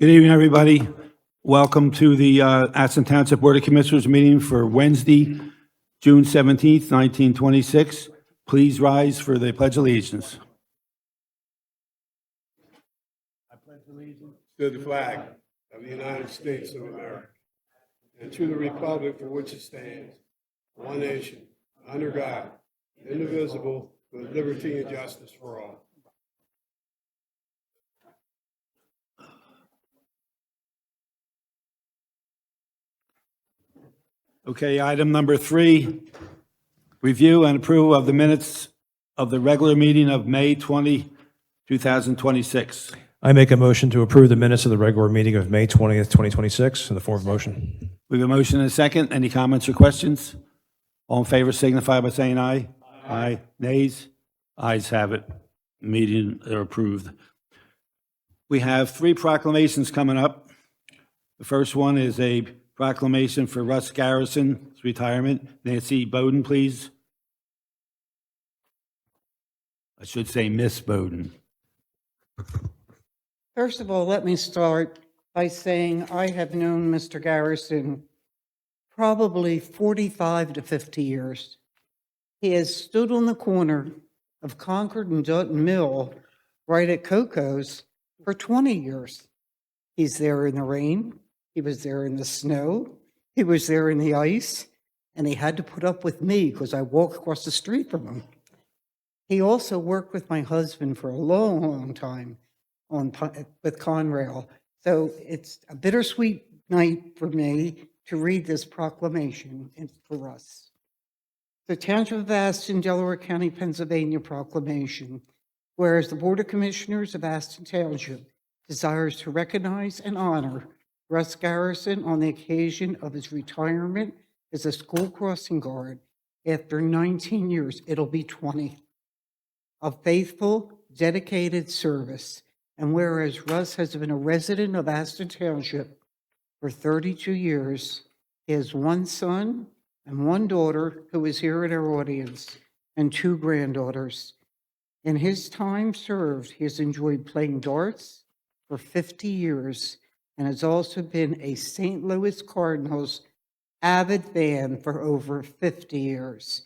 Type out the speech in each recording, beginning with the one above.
Good evening, everybody. Welcome to the Aston Township Board of Commissioners meeting for Wednesday, June 17th, 1926. Please rise for the Pledge of Allegiance. I pledge allegiance to the flag of the United States of America and to the republic for which it stands, one nation, under God, indivisible, with liberty and justice for all. Okay, item number 3, review and approval of the minutes of the regular meeting of May 20, 2026. I make a motion to approve the minutes of the regular meeting of May 20th, 2026 in the form of motion. We have a motion and a second. Any comments or questions? All in favor signify by saying aye. Aye. Nays? Ayes have it. Meeting are approved. We have 3 proclamations coming up. The first one is a proclamation for Russ Garrison's retirement. Nancy Bowden, please. I should say Miss Bowden. First of all, let me start by saying I have known Mr. Garrison probably 45 to 50 years. He has stood on the corner of Concord and Dutton Mill right at Coco's for 20 years. He's there in the rain. He was there in the snow. He was there in the ice. And he had to put up with me because I walk across the street from him. He also worked with my husband for a long, long time with Conrail. So it's a bittersweet night for me to read this proclamation for us. The Township of Aston, Delaware County, Pennsylvania proclamation. Whereas the Board of Commissioners of Aston Township desires to recognize and honor Russ Garrison on the occasion of his retirement as a school crossing guard after 19 years, it'll be 20, of faithful, dedicated service. And whereas Russ has been a resident of Aston Township for 32 years, he has 1 son and 1 daughter who is here in our audience, and 2 granddaughters. In his time served, he has enjoyed playing darts for 50 years and has also been a St. Louis Cardinals avid fan for over 50 years.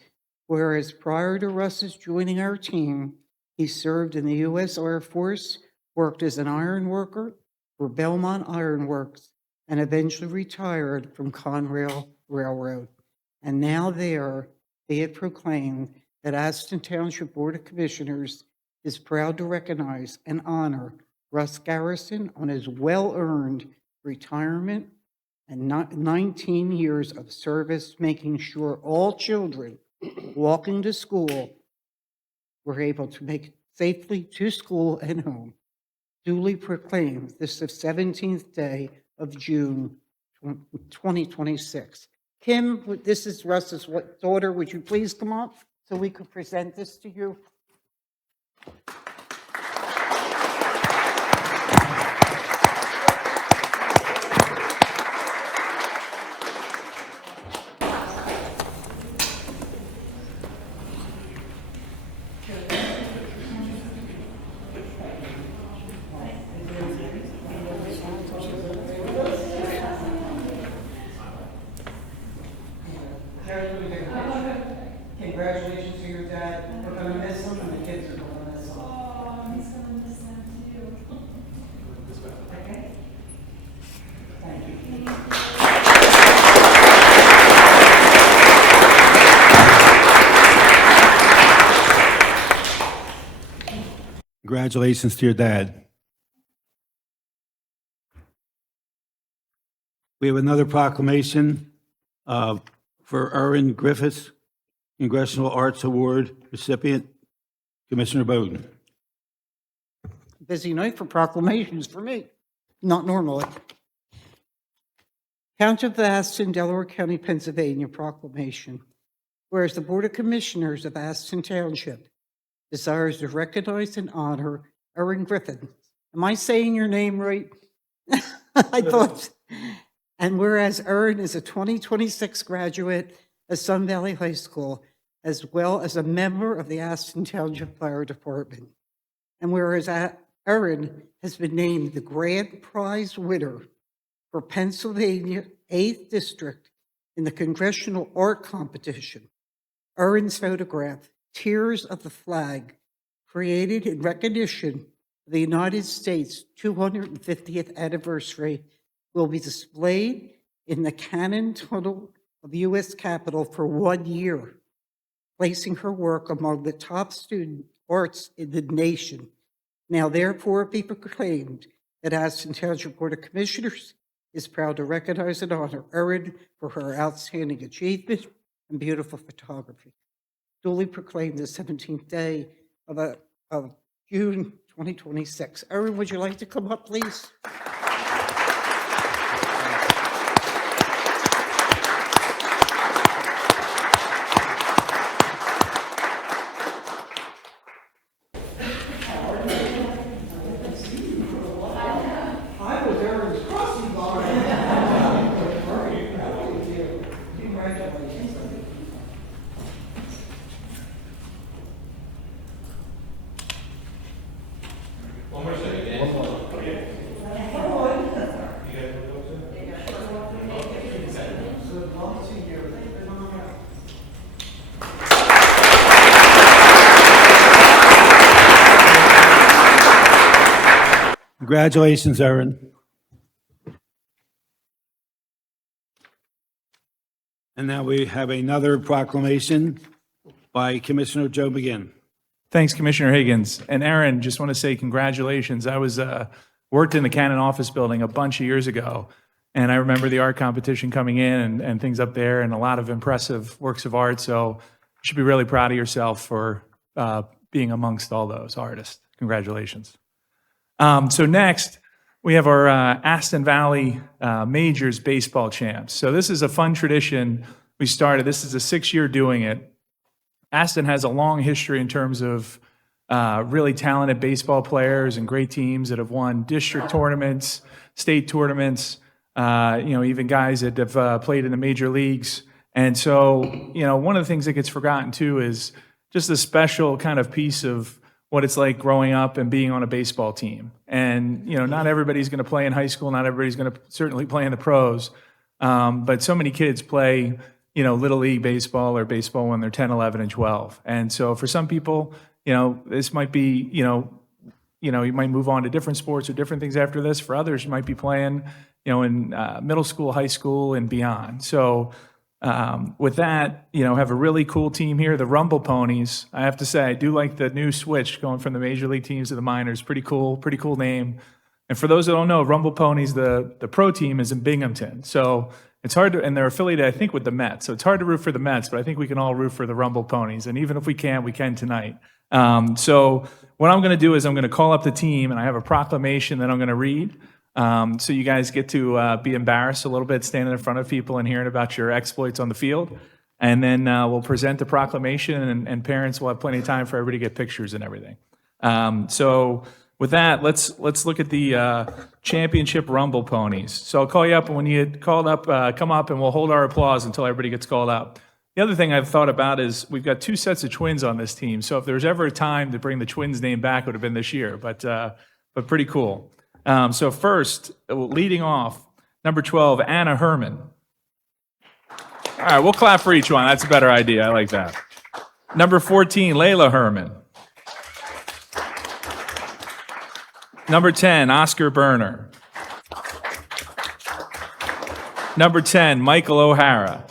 Whereas prior to Russ's joining our team, he served in the U.S. Air Force, worked as an iron worker for Belmont Iron Works, and eventually retired from Conrail Railroad. And now there, be it proclaimed that Aston Township Board of Commissioners is proud to recognize and honor Russ Garrison on his well-earned retirement and 19 years of service, making sure all children walking to school were able to make it safely to school and home. Duly proclaimed this the 17th day of June, 2026. Kim, this is Russ's daughter. Would you please come up so we could present this to you? Congratulations to your dad. We're going to miss him, and the kids are going to miss him. Oh, he's going to miss them too. Okay? Thank you. Congratulations to your dad. We have another proclamation for Erwin Griffiths, Congressional Arts Award recipient, Commissioner Bowden. Busy night for proclamations for me. Not normally. Township of Aston, Delaware County, Pennsylvania proclamation. Whereas the Board of Commissioners of Aston Township desires to recognize and honor Erwin Griffin. Am I saying your name right? I thought. And whereas Erwin is a 2026 graduate of Sun Valley High School, as well as a member of the Aston Township Fire Department. And whereas Erin has been named the grand prize winner for Pennsylvania 8th District in the Congressional Art Competition. Erin's photograph, Tears of the Flag, created in recognition of the United States 250th anniversary, will be displayed in the Cannon Tunnel of the U.S. Capitol for 1 year, placing her work among the top student arts in the nation. Now therefore be proclaimed that Aston Township Board of Commissioners is proud to recognize and honor Erin for her outstanding achievement and beautiful photography. Duly proclaimed the 17th day of June 2026. Erin, would you like to come up, please? Congratulations, Erin. And now we have another proclamation by Commissioner Joe McGinn. Thanks, Commissioner Higgins. And Aaron, just want to say congratulations. I was worked in the Cannon office building a bunch of years ago, and I remember the art competition coming in and things up there and a lot of impressive works of art. So you should be really proud of yourself for being amongst all those artists. Congratulations. So next, we have our Aston Valley Majors baseball champs. So this is a fun tradition we started. This is the 6th year doing it. Aston has a long history in terms of really talented baseball players and great teams that have won district tournaments, state tournaments, even guys that have played in the major leagues. And so, one of the things that gets forgotten too is just a special kind of piece of what it's like growing up and being on a baseball team. And, not everybody's going to play in high school. Not everybody's going to certainly play in the pros. But so many kids play, Little League baseball or baseball when they're 10, 11, and 12. And so for some people, this might be, you might move on to different sports or different things after this. For others, you might be playing, in middle school, high school, and beyond. So with that, have a really cool team here, the Rumble Ponies. I have to say, I do like the new switch going from the major league teams to the minors. Pretty cool name. And for those that don't know, Rumble Ponies, the pro team is in Binghamton. So it's hard to, and they're affiliated, I think, with the Mets. So it's hard to root for the Mets, but I think we can all root for the Rumble Ponies. And even if we can tonight. So what I'm going to do is I'm going to call up the team, and I have a proclamation that I'm going to read. So you guys get to be embarrassed a little bit, standing in front of people and hearing about your exploits on the field. And then we'll present the proclamation, and parents will have plenty of time for everybody to get pictures and everything. So with that, let's look at the championship Rumble Ponies. So I'll call you up, and when you get called up, come up, and we'll hold our applause until everybody gets called up. The other thing I've thought about is we've got 2 sets of twins on this team. So if there was ever a time to bring the twins' name back, it would have been this year. But pretty cool. So first, leading off, number 12, Anna Herman. All right, we'll clap for each one. That's a better idea. I like that. Number 14, Layla Herman. Number 10, Oscar Berner. Number 10, Michael O'Hara.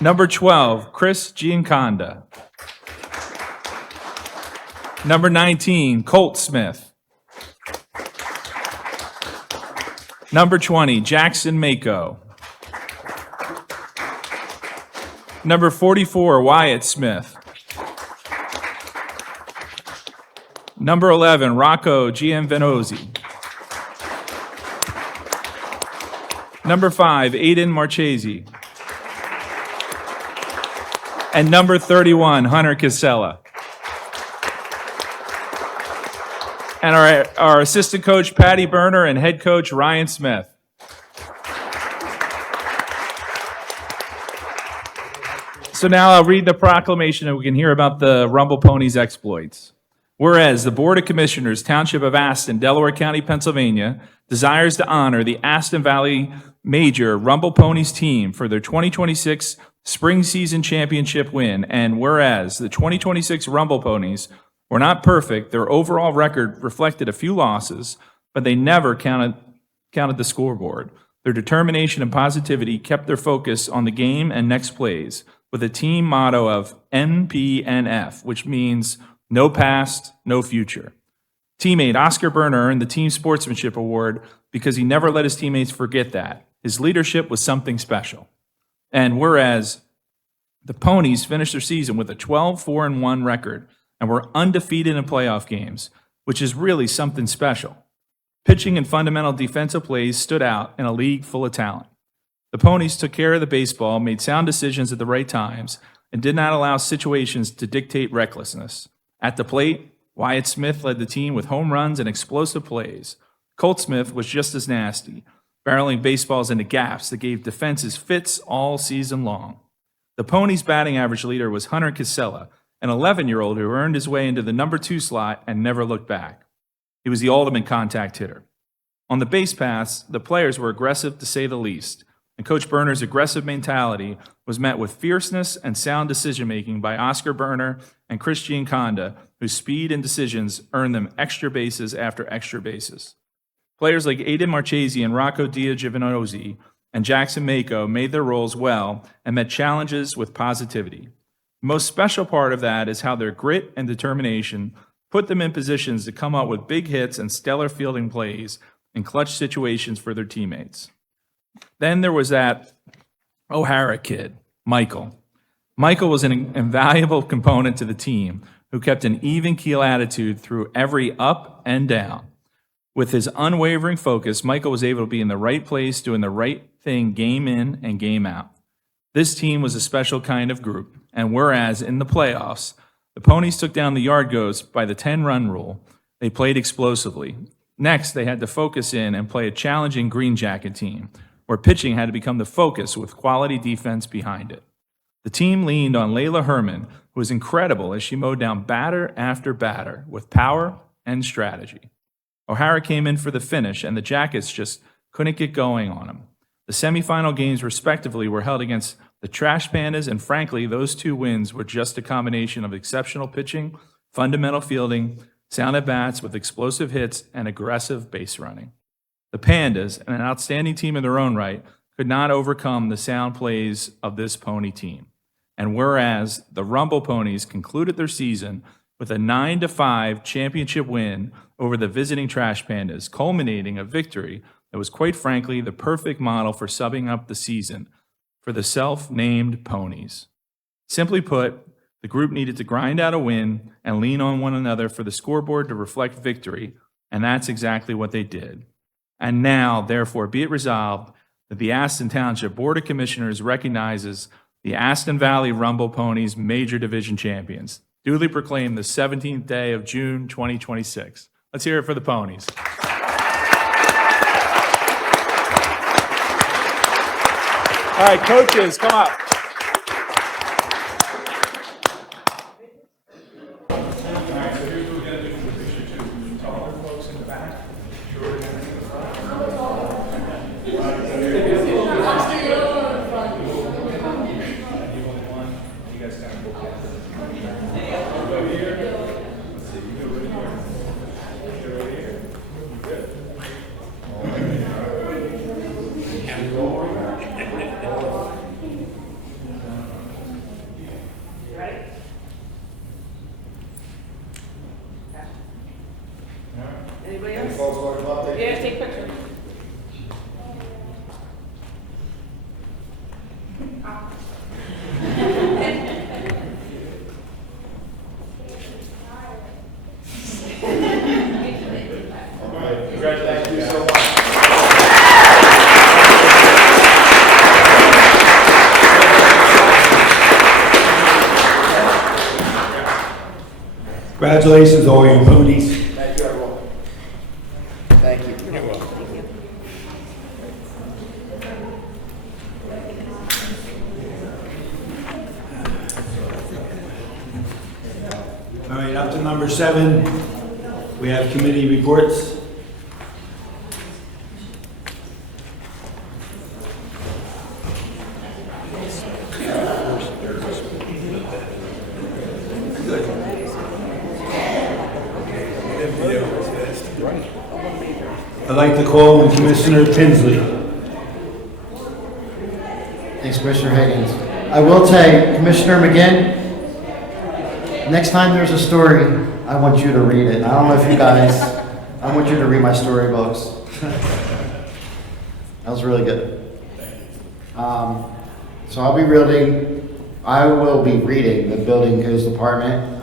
Number 12, Chris Gianconda. Number 19, Colt Smith. Number 20, Jackson Mako. Number 44, Wyatt Smith. Number 11, Rocco Gianvenosi. Number 5, Aiden Marchese. And number 31, Hunter Casella. And our assistant coach, Patty Berner, and head coach, Ryan Smith. So now I'll read the proclamation and we can hear about the Rumble Ponies exploits. Whereas the Board of Commissioners, Township of Aston, Delaware County, Pennsylvania, desires to honor the Aston Valley Major Rumble Ponies team for their 2026 spring season championship win. And whereas the 2026 Rumble Ponies were not perfect, their overall record reflected a few losses, but they never counted the scoreboard. Their determination and positivity kept their focus on the game and next plays, with a team motto of NPNF, which means no past, no future. Teammate Oscar Berner earned the Team Sportsmanship Award because he never let his teammates forget that. His leadership was something special. And whereas the Ponies finished their season with a 12-4-1 record and were undefeated in playoff games, which is really something special. Pitching and fundamental defensive plays stood out in a league full of talent. The Ponies took care of the baseball, made sound decisions at the right times, and did not allow situations to dictate recklessness. At the plate, Wyatt Smith led the team with home runs and explosive plays. Colt Smith was just as nasty, barreling baseballs into gaps that gave defenses fits all season long. The Ponies' batting average leader was Hunter Casella, an 11-year-old who earned his way into the number 2 slot and never looked back. He was the ultimate contact hitter. On the base paths, the players were aggressive to say the least, and Coach Berner's aggressive mentality was met with fierceness and sound decision-making by Oscar Berner and Christian Conda, whose speed and decisions earned them extra bases after extra bases. Players like Aiden Marchese and Rocco Giovanozzi and Jackson Mako made their roles well and met challenges with positivity. The most special part of that is how their grit and determination put them in positions to come up with big hits and stellar fielding plays in clutch situations for their teammates. Then there was that O'Hara kid, Michael. Michael was an invaluable component to the team who kept an even keel attitude through every up and down. With his unwavering focus, Michael was able to be in the right place, doing the right thing game in and game out. This team was a special kind of group, and whereas in the playoffs, the Ponies took down the Yard Goats by the 10-run rule, they played explosively. Next, they had to focus in and play a challenging Green Jacket team, where pitching had to become the focus with quality defense behind it. The team leaned on Layla Herman, who was incredible as she mowed down batter after batter with power and strategy. O'Hara came in for the finish, and the Jackets just couldn't get going on him. The semifinal games, respectively, were held against the Trash Pandas, and frankly, those 2 wins were just a combination of exceptional pitching, fundamental fielding, sound at-bats with explosive hits, and aggressive base running. The Pandas, an outstanding team in their own right, could not overcome the sound plays of this Pony team. And whereas the Rumble Ponies concluded their season with a 9-5 championship win over the visiting Trash Pandas, culminating a victory that was quite frankly the perfect model for summing up the season for the self-named Ponies. Simply put, the group needed to grind out a win and lean on one another for the scoreboard to reflect victory, and that's exactly what they did. And now, therefore, be it resolved that the Aston Township Board of Commissioners recognizes the Aston Valley Rumble Ponies Major Division Champions, duly proclaimed the 17th day of June 2026. Let's hear it for the Ponies. All right, coaches, come up. Anybody else? Yeah, take a picture. Congratulations. So much. Congratulations, all you Ponies. Thank you, everyone. Thank you. You're welcome. All right, up to number 7. We have committee reports. I'd like to call on Commissioner Tinsley. Thanks, Commissioner Higgins. I will tell you, Commissioner McGinn, next time there's a story, I want you to read it. I don't know if you guys, I want you to read my storybooks. That was really good. So I will be reading the Building Codes Department,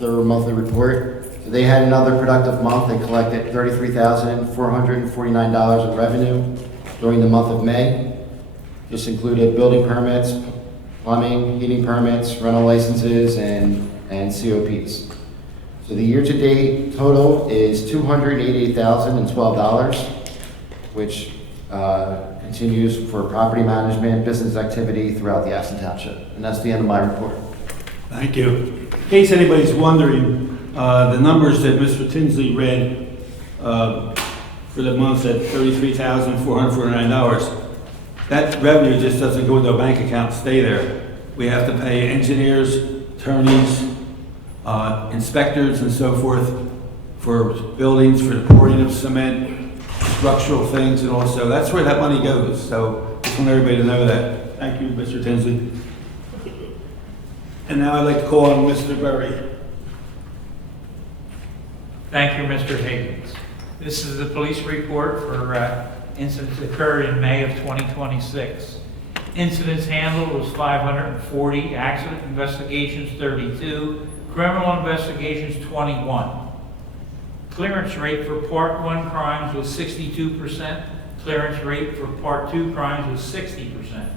their monthly report. So they had another productive month. They collected $33,449 in revenue during the month of May. This included building permits, plumbing, heating permits, rental licenses, and COPs. So the year-to-date total is $288,012, which continues for property management, business activity throughout the Aston Township. And that's the end of my report. Thank you. In case anybody's wondering, the numbers that Mr. Tinsley read for the month at $33,449, that revenue just doesn't go into a bank account and stay there. We have to pay engineers, attorneys, inspectors and so forth for buildings, for the pouring of cement, structural things, and also that's where that money goes. So just want everybody to know that. Thank you, Mr. Tinsley. And now I'd like to call on Mr. Berry. Thank you, Mr. Higgins. This is the police report for incidents that occurred in May of 2026. Incidents handled was 540, accident investigations 32, criminal investigations 21. Clearance rate for Part 1 crimes was 62%. Clearance rate for Part 2 crimes was 60%.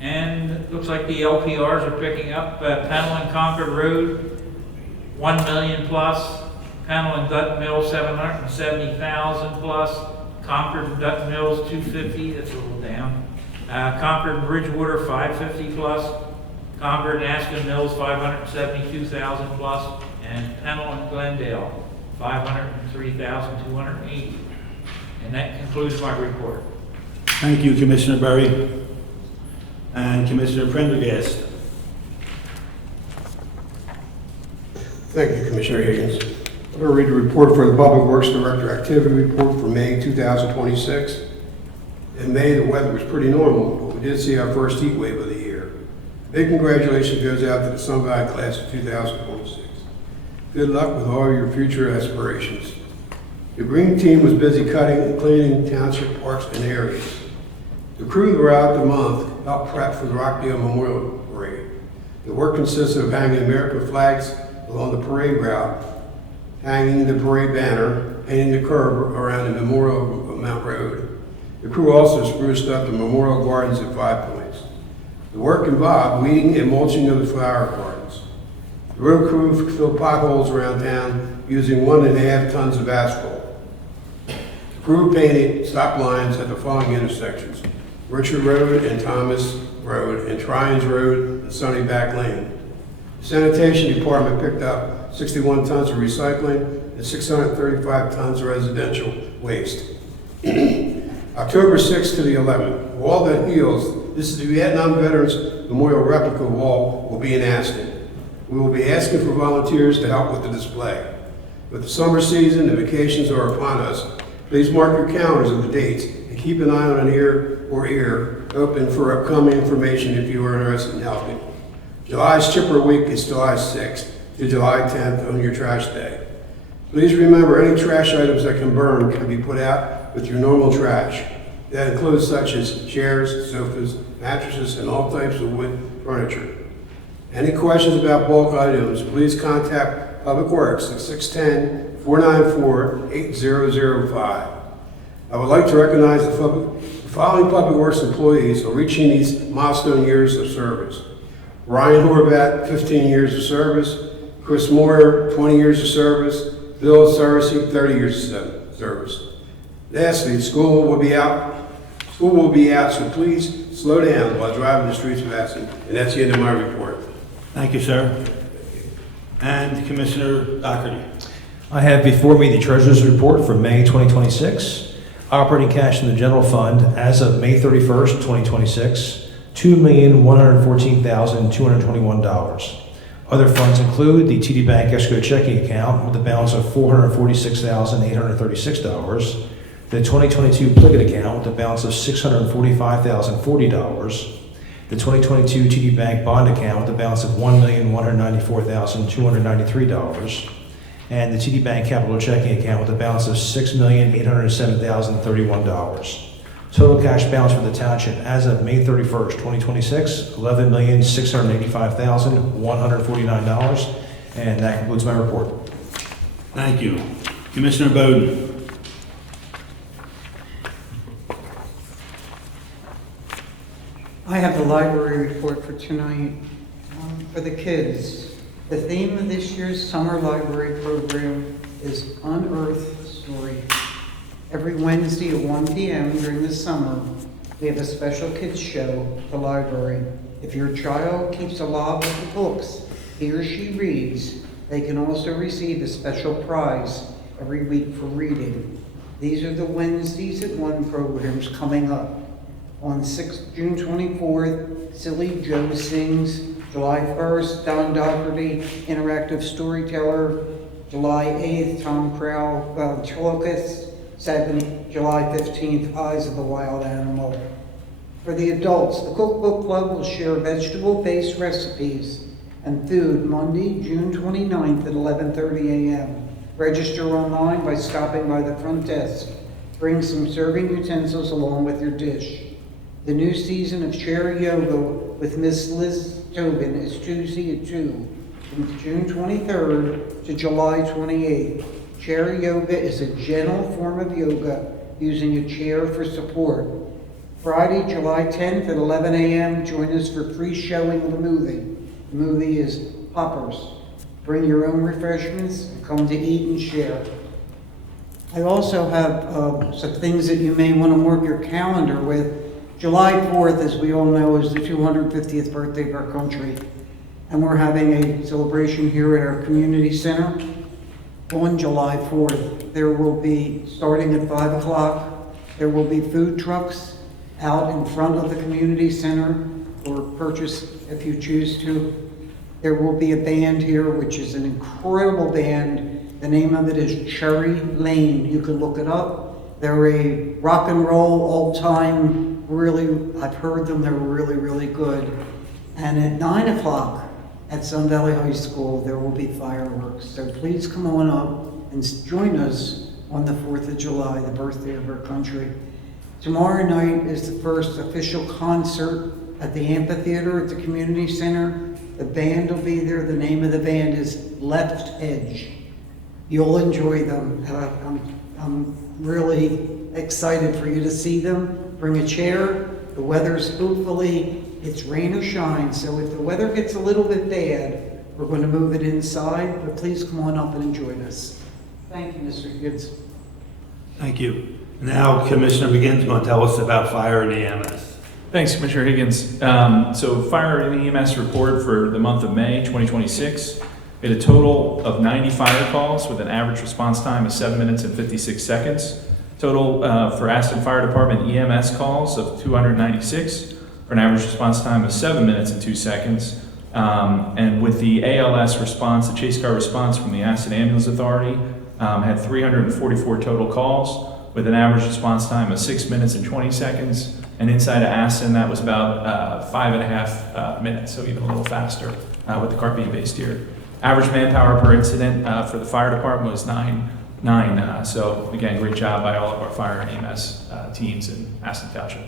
And it looks like the LPRs are picking up. Pennell and Concord Road, 1 million plus. Pennell and Dutton Mills, 770,000 plus. Concord and Dutton Mills, 250. That's a little down. Concord and Bridgewater, 550 plus. Concord and Aston Mills, 572,000 plus. And Pennell and Glendale, 503,280. And that concludes my report. Thank you, Commissioner Berry. And Commissioner Prendergast. Thank you, Commissioner Higgins. I'm going to read the report for the Public Works Director Activity Report for May 2026. In May, the weather was pretty normal, but we did see our first heat wave of the year. Big congratulations goes out to the Sun Valley class of 2026. Good luck with all your future aspirations. The Green Team was busy cutting and cleaning township parks and areas. The crew throughout the month helped prep for the Rockdale Memorial Parade. The work consisted of hanging American flags along the parade route, hanging the parade banner, painting the curb around the Memorial Mount Road. The crew also spruced up the Memorial Gardens at 5 Points. The work involved weeding and mulching of the flower gardens. The road crew filled potholes around town using 1.5 tons of asphalt. The crew painted stop lines at the following intersections: Richard Road and Thomas Road, and Tryons Road and Sunny Back Lane. The sanitation department picked up 61 tons of recycling and 635 tons of residential waste. October 6th to the 11th, Wall That Heals, this is the Vietnam Veterans Memorial Replica Wall, will be in Aston. We will be asking for volunteers to help with the display. With the summer season and vacations are upon us, please mark your calendars of the dates and keep an eye on an ear open for upcoming information if you are interested in helping. July's Chipper Week is July 6th to July 10th on your trash day. Please remember any trash items that can burn can be put out with your normal trash. That includes such as chairs, sofas, mattresses, and all types of wood furniture. Any questions about bulk items, please contact Public Works at 610-494-8005. I would like to recognize the following Public Works employees who are reaching these milestone years of service. Ryan Horvat, 15 years of service. Chris Moore, 20 years of service. Bill Sarasi, 30 years of service. Lastly, school will be out, so please slow down while driving the streets of Aston. And that's the end of my report. Thank you, sir. And Commissioner Doherty. I have before me the Treasurer's Report for May 2026. Operating cash in the general fund as of May 31st, 2026, $2,114,221. Other funds include the TD Bank escrow checking account with a balance of $446,836, the 2022 Pliget account with a balance of $645,040, the 2022 TD Bank bond account with a balance of $1,194,293, and the TD Bank capital checking account with a balance of $6,807,031. Total cash balance for the township as of May 31st, 2026, $11,685,149. And that concludes my report. Thank you. Commissioner Bowden. I have the library report for tonight. For the kids, the theme of this year's summer library program is Unearth Story. Every Wednesday at 1 p.m. during the summer, we have a special kids show at the library. If your child keeps a log of the books he or she reads, they can also receive a special prize every week for reading. These are the Wednesdays at 1 programs coming up. On June 24th, Silly Joe Sings. July 1st, Don Doherty, interactive storyteller. July 8th, Tom Crowell, ventriloquist. July 15th, Eyes of the Wild Animal. For the adults, the Cookbook Club will share vegetable-based recipes and food Monday, June 29th at 11:30 a.m. Register online by stopping by the front desk. Bring some serving utensils along with your dish. The new season of Chair Yoga with Miss Liz Tobin is Tuesday at 2, from June 23rd to July 28th. Chair yoga is a gentle form of yoga using a chair for support. Friday, July 10th at 11 a.m., join us for free showing of the movie. The movie is Poppers. Bring your own refreshments, come to eat and share. I also have some things that you may want to mark your calendar with. July 4th, as we all know, is the 250th birthday of our country. And we're having a celebration here at our community center. On July 4th, there will be, starting at 5 o'clock, there will be food trucks out in front of the community center for purchase if you choose to. There will be a band here, which is an incredible band. The name of it is Cherry Lane. You can look it up. They're a rock and roll, old-time, really, I've heard them, they're really, really good. And at 9 o'clock at Sun Valley High School, there will be fireworks. So please come on up and join us on the 4th of July, the birthday of our country. Tomorrow night is the first official concert at the amphitheater at the community center. The band will be there. The name of the band is Left Edge. You'll enjoy them. I'm really excited for you to see them. Bring a chair. The weather's hopefully, it's rain or shine, so if the weather gets a little bit bad, we're going to move it inside, but please come on up and enjoy this. Thank you, Mr. Higgins. Thank you. Now Commissioner McGinn's going to tell us about fire and EMS. Thanks, Commissioner Higgins. So fire and EMS report for the month of May 2026. We had a total of 90 fire calls with an average response time of 7 minutes and 56 seconds. Total for Aston Fire Department EMS calls of 296 for an average response time of 7 minutes and 2 seconds. And with the ALS response, the chase car response from the Aston Ambulance Authority, had 344 total calls with an average response time of 6 minutes and 20 seconds. And inside of Aston, that was about 5.5 minutes, so even a little faster with the car being based here. Average manpower per incident for the fire department was nine. So again, great job by all of our fire and EMS teams in Aston Township.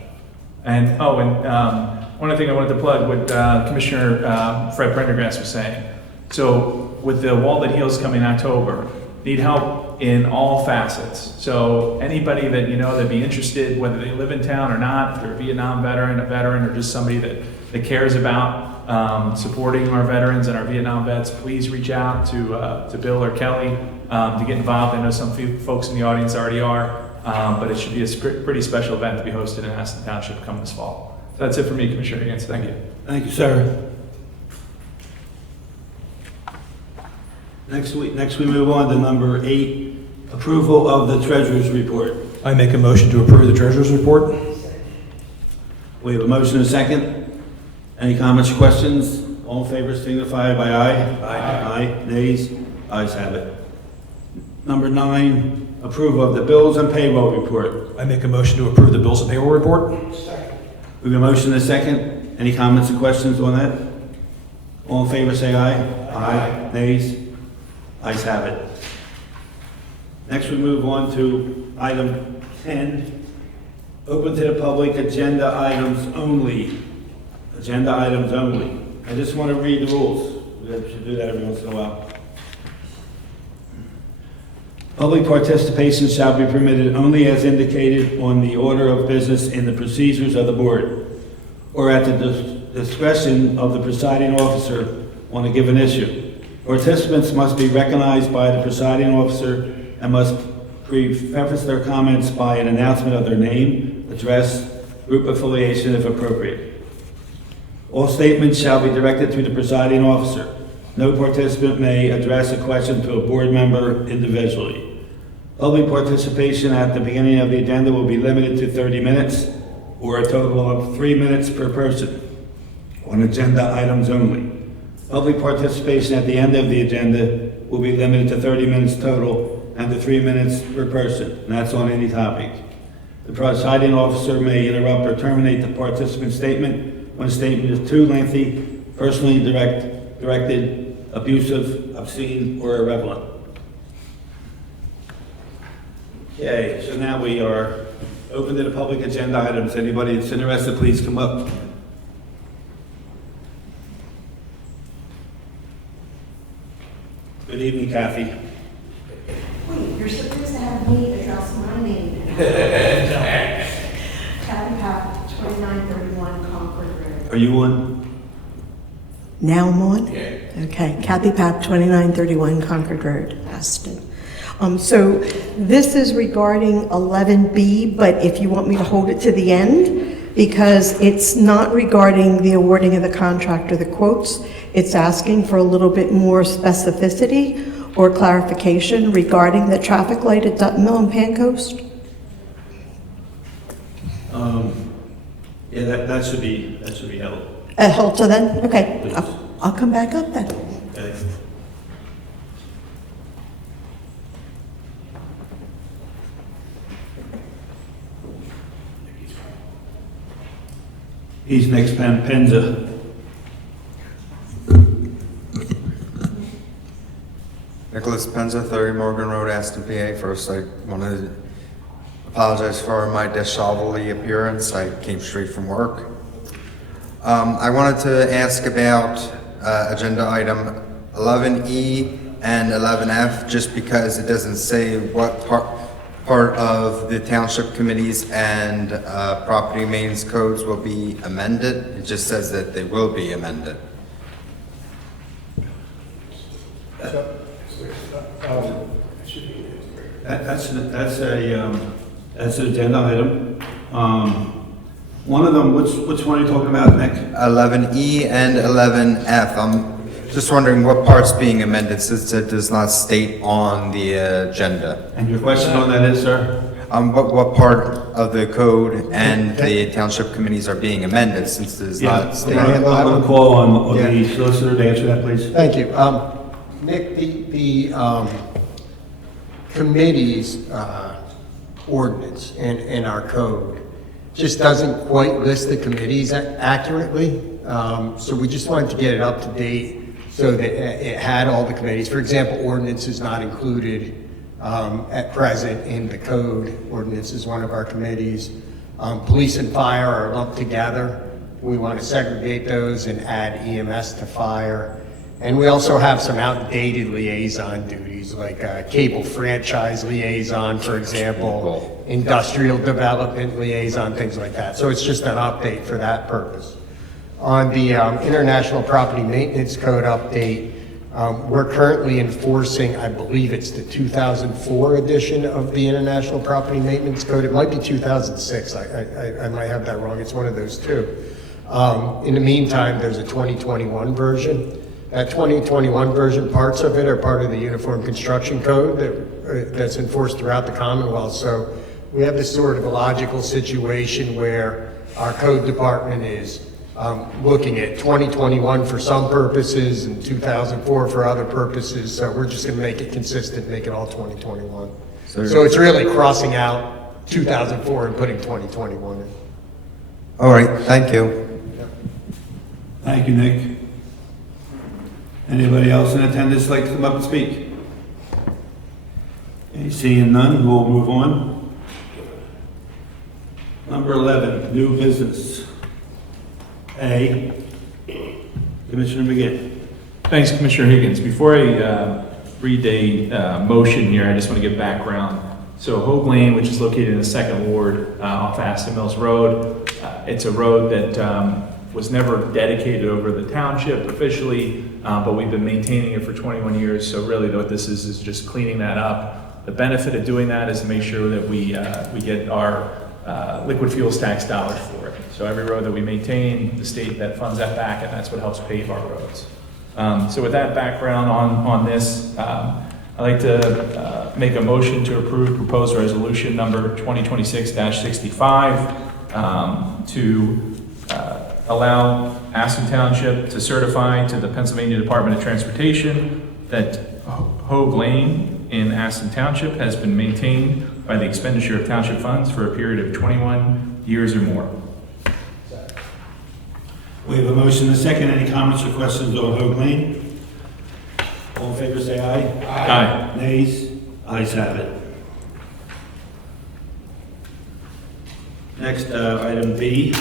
And one other thing I wanted to plug, what Commissioner Fred Prendergast was saying. So with the Wall That Heals coming October, need help in all facets. So anybody that you know that'd be interested, whether they live in town or not, if they're a Vietnam veteran, or just somebody that cares about supporting our veterans and our Vietnam vets, please reach out to Bill or Kelly to get involved. I know some folks in the audience already are, but it should be a pretty special event to be hosted in Aston Township come this fall. So that's it for me, Commissioner Higgins. Thank you. Thank you, sir. Next we move on to number 8, approval of the treasurer's report. I make a motion to approve the treasurer's report. We have a motion and a second. Any comments or questions? All in favor signify by aye. Aye. Nays? Ayes have it. Number 9, approval of the bills and payroll report. I make a motion to approve the bills and payroll report. We have a motion and a second. Any comments or questions on that? All in favor say aye. Aye. Nays? Ayes have it. Next we move on to item 10, open to the public, agenda items only. Agenda items only. I just want to read the rules. We should do that every once in a while. Public participation shall be permitted only as indicated on the order of business in the procedures of the board, or at the discretion of the presiding officer on a given issue. Participants must be recognized by the presiding officer and must preface their comments by an announcement of their name, address, group affiliation if appropriate. All statements shall be directed to the presiding officer. No participant may address a question to a board member individually. Public participation at the beginning of the agenda will be limited to 30 minutes, or a total of 3 minutes per person, on agenda items only. Public participation at the end of the agenda will be limited to 30 minutes total and to 3 minutes per person, and that's on any topic. The presiding officer may interrupt or terminate the participant's statement when a statement is too lengthy, personally directed, abusive, obscene, or irrelevant. Okay, so now we are open to the public agenda items. Anybody that's interested, please come up. Good evening, Kathy. Wait, you're supposed to have me address my name. Kathy Papp, 2931 Concord Road. Are you on? Now I'm on? Yeah. Okay, Kathy Papp, 2931 Concord Road, Aston. So this is regarding 11B, but if you want me to hold it to the end, because it's not regarding the awarding of the contract or the quotes, it's asking for a little bit more specificity or clarification regarding the traffic light at Dutton Mill and Pancoast. Yeah, that should be held. Hold to then? Okay, I'll come back up then. Okay. He's next, Penza. Nicholas Penza, 30 Morgan Road, Aston, PA. First, I want to apologize for my disheveled appearance. I came straight from work. I wanted to ask about agenda item 11E and 11F, just because it doesn't say what part of the township committees and property maintenance codes will be amended. It just says that they will be amended. That's an agenda item. One of them, which one are you talking about, Nick? 11E and 11F. I'm just wondering what part's being amended, since it does not state on the agenda. And your question on that is, sir? What part of the code and the township committees are being amended, since it is not I'm stated? going to call on the solicitor to answer that, please. Thank you. Nick, the committee's ordinance in our code just doesn't quite list the committees accurately. So we just wanted to get it up to date so that it had all the committees. For example, ordinance is not included at present in the code. Ordinance is one of our committees. Police and fire are lumped together. We want to segregate those and add EMS to fire. And we also have some outdated liaison duties, like cable franchise liaison, for example, industrial development liaison, things like that. So it's just an update for that purpose. On the International Property Maintenance Code update, we're currently enforcing, I believe it's the 2004 edition of the International Property Maintenance Code. It might be 2006. I might have that wrong. It's one of those two. In the meantime, there's a 2021 version. that 2021 version, parts of it are part of the Uniform Construction Code that's enforced throughout the Commonwealth. So we have this sort of a logical situation where our code department is looking at 2021 for some purposes and 2004 for other purposes. So we're just going to make it consistent, make it all 2021. So it's really crossing out 2004 and putting 2021 in. All right, thank you. Thank you, Nick. Anybody else in attendance like to come up and speak? Okay, seeing none, we'll move on. Number 11, new business. A, Commissioner McGinn. Thanks, Commissioner Higgins. Before I read a motion here, I just want to give background. So Hoag Lane, which is located in the 2nd Ward off Aston Mills Road, it's a road that was never dedicated over the township officially, but we've been maintaining it for 21 years. So really what this is just cleaning that up. The benefit of doing that is to make sure that we get our liquid fuels tax dollars for it. So every road that we maintain, the state that funds that back, and that's what helps pave our roads. So with that background on this, I'd like to make a motion to approve proposed resolution number 2026-65 to allow Aston Township to certify to the Pennsylvania Department of Transportation that Hoag Lane in Aston Township has been maintained by the expenditure of township funds for a period of 21 years or more. We have a motion and a second. Any comments or questions on Hoag Lane? All in favor, say aye. Aye. Nays? Ayes have it. Next, item B,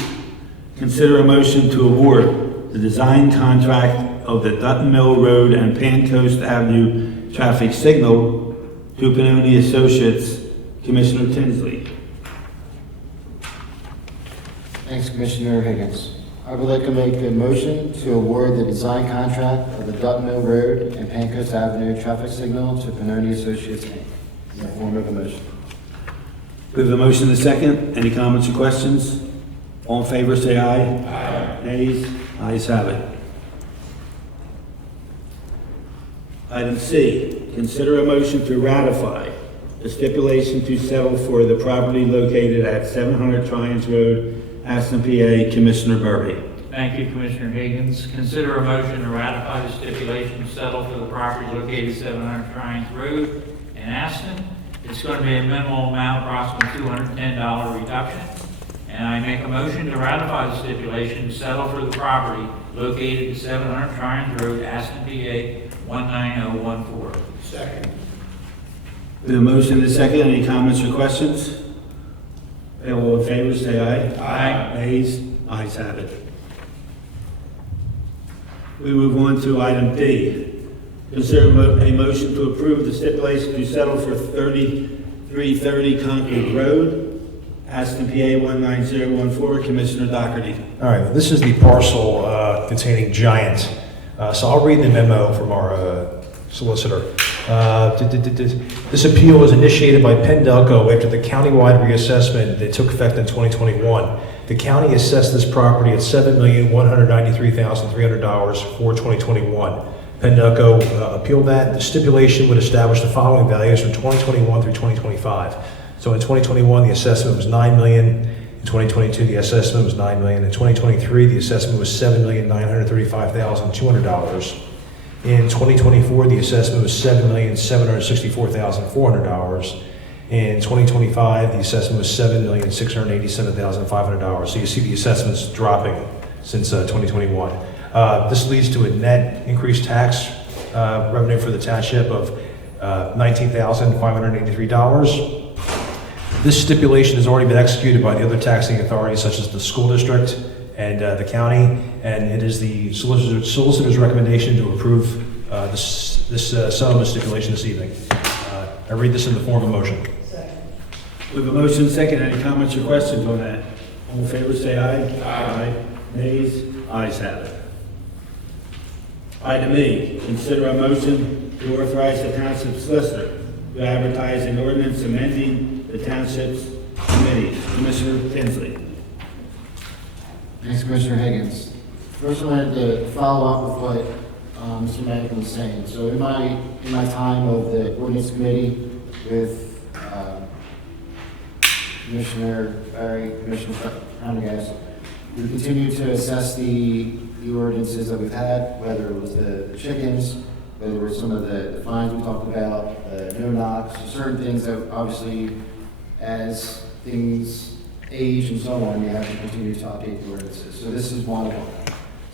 consider a motion to award the design contract of the Dutton Mill Road and Pancoast Avenue traffic signal to Pannoni Associates. Commissioner Tinsley. Thanks, Commissioner Higgins. I would like to make a motion to award the design contract of the Dutton Mill Road and Pancoast Avenue traffic signal to Pannoni Associates, Inc. In the form of a motion. We have a motion and a second. Any comments or questions? All in favor, say aye. Aye. Nays? Ayes have it. Item C, consider a motion to ratify the stipulation to settle for the property located at 700 Trions Road, Aston, PA. Commissioner Burby. Thank you, Commissioner Higgins. Consider a motion to ratify the stipulation to settle for the property located 700 Trions Road in Aston. It's going to be a minimal amount, approximately $210 reduction. And I make a motion to ratify the stipulation to settle for the property located at 700 Trions Road, Aston, PA. 19014. Second. We have a motion and a second. Any comments or questions? All in favor, say aye. Aye. Nays? Ayes have it. We move on to item D. Consider a motion to approve the stipulation to settle for 3330 Concord Road, Aston, PA. 19014. Commissioner Doherty. All right, this is the parcel containing Giant. So I'll read the memo from our solicitor. This appeal was initiated by Pendelco after the countywide reassessment that took effect in 2021. The county assessed this property at $7,193,300 for 2021. Pendelco appealed that. The stipulation would establish the following values from 2021 through 2025. So in 2021, the assessment was $9 million. In 2022, the assessment was $9 million. In 2023, the assessment was $7,935,200. In 2024, the assessment was $7,764,400. In 2025, the assessment was $7,687,500. So you see the assessments dropping since 2021. This leads to a net increased tax revenue for the township of $19,583. This stipulation has already been executed by the other taxing authorities, such as the school district and the county, and it is the solicitor's recommendation to approve this settlement stipulation this evening. I read this in the form of a motion. We have a motion second. Any comments or questions on that? All in favor, say aye. Aye. Nays? Ayes have it. Item E, consider a motion to authorize the township solicitor to advertise an ordinance amending the township's committees. Commissioner Tinsley. Thanks, Commissioner Higgins. First, I wanted to follow up with what Mr. Madigan was saying. So in my time of the ordinance committee with Commissioner Barry, Commissioner Prendergast, we continue to assess the ordinances that we've had, whether it was the chickens, whether it was some of the fines we talked about, no knocks, certain things that obviously, as things age and so on, you have to continue to update the ordinances. So this is one of them.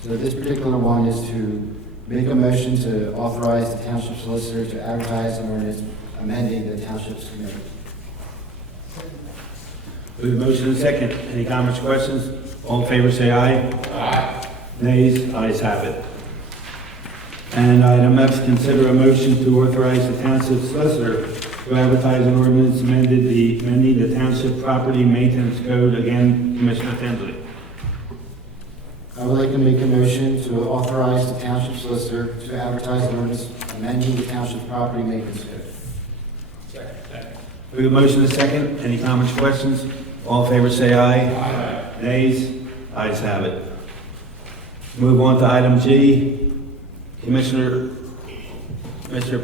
So this particular one is to make a motion to authorize the township solicitor to advertise an ordinance amending the township's committee. We have a motion and a second. Any comments or questions? All in favor, say aye. Aye. Nays? Ayes have it. And item F, consider a motion to authorize the township solicitor to advertise an ordinance amending the township property maintenance code. Again, Commissioner Tinsley. I would like to make a motion to authorize the township solicitor to advertise an ordinance amending the township property maintenance code. We have a motion and a second. Any comments or questions? All in favor, say aye. Aye. Nays? Ayes have it. Move on to item G. Mr.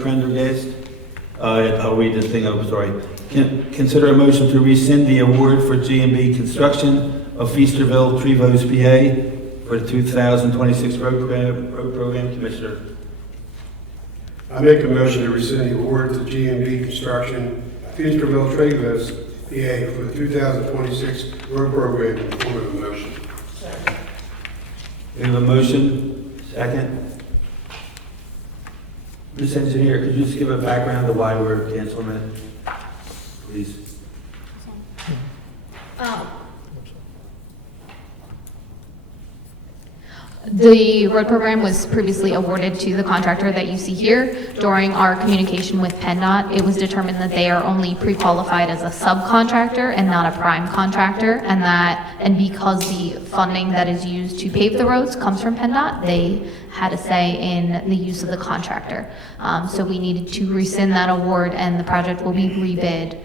Prendergast, I'll read this thing over, sorry. Consider a motion to rescind the award for G&B construction of Feasterville, Trevose, PA for the 2026 road program. Commissioner. I make a motion to rescind the award to G&B Construction, Feasterville, Trevose, PA for the 2026 road program in the form of a motion. We have a motion, second. Ms. Engineer, could you just give a background to why we're canceling it, please? The road program was previously awarded to the contractor that you see here. During our communication with PennDOT, it was determined that they are only pre-qualified as a subcontractor and not a prime contractor, and because the funding that is used to pave the roads comes from PennDOT, they had a say in the use of the contractor. So we needed to rescind that award, and the project will be rebid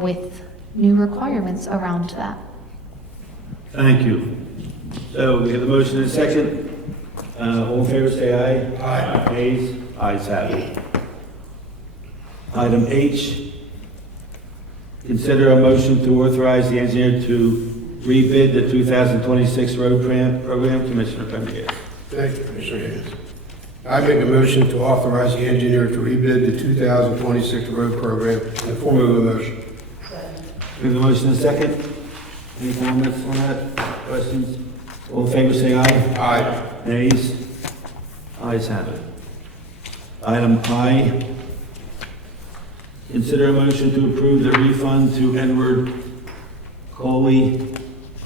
with new requirements around that. Thank you. So we have a motion and a second. All in favor, say aye. Aye. Nays? Ayes have it. Item H, consider a motion to authorize the engineer to rebid the 2026 road program. Commissioner Prendergast. Thank you, Commissioner Higgins. I make a motion to authorize the engineer to rebid the 2026 road program in the form of a motion. We have a motion and a second. Any comments on that? Questions? All in favor, say aye. Aye. Nays? Ayes have it. Item I, consider a motion to approve the refund to Edward Coley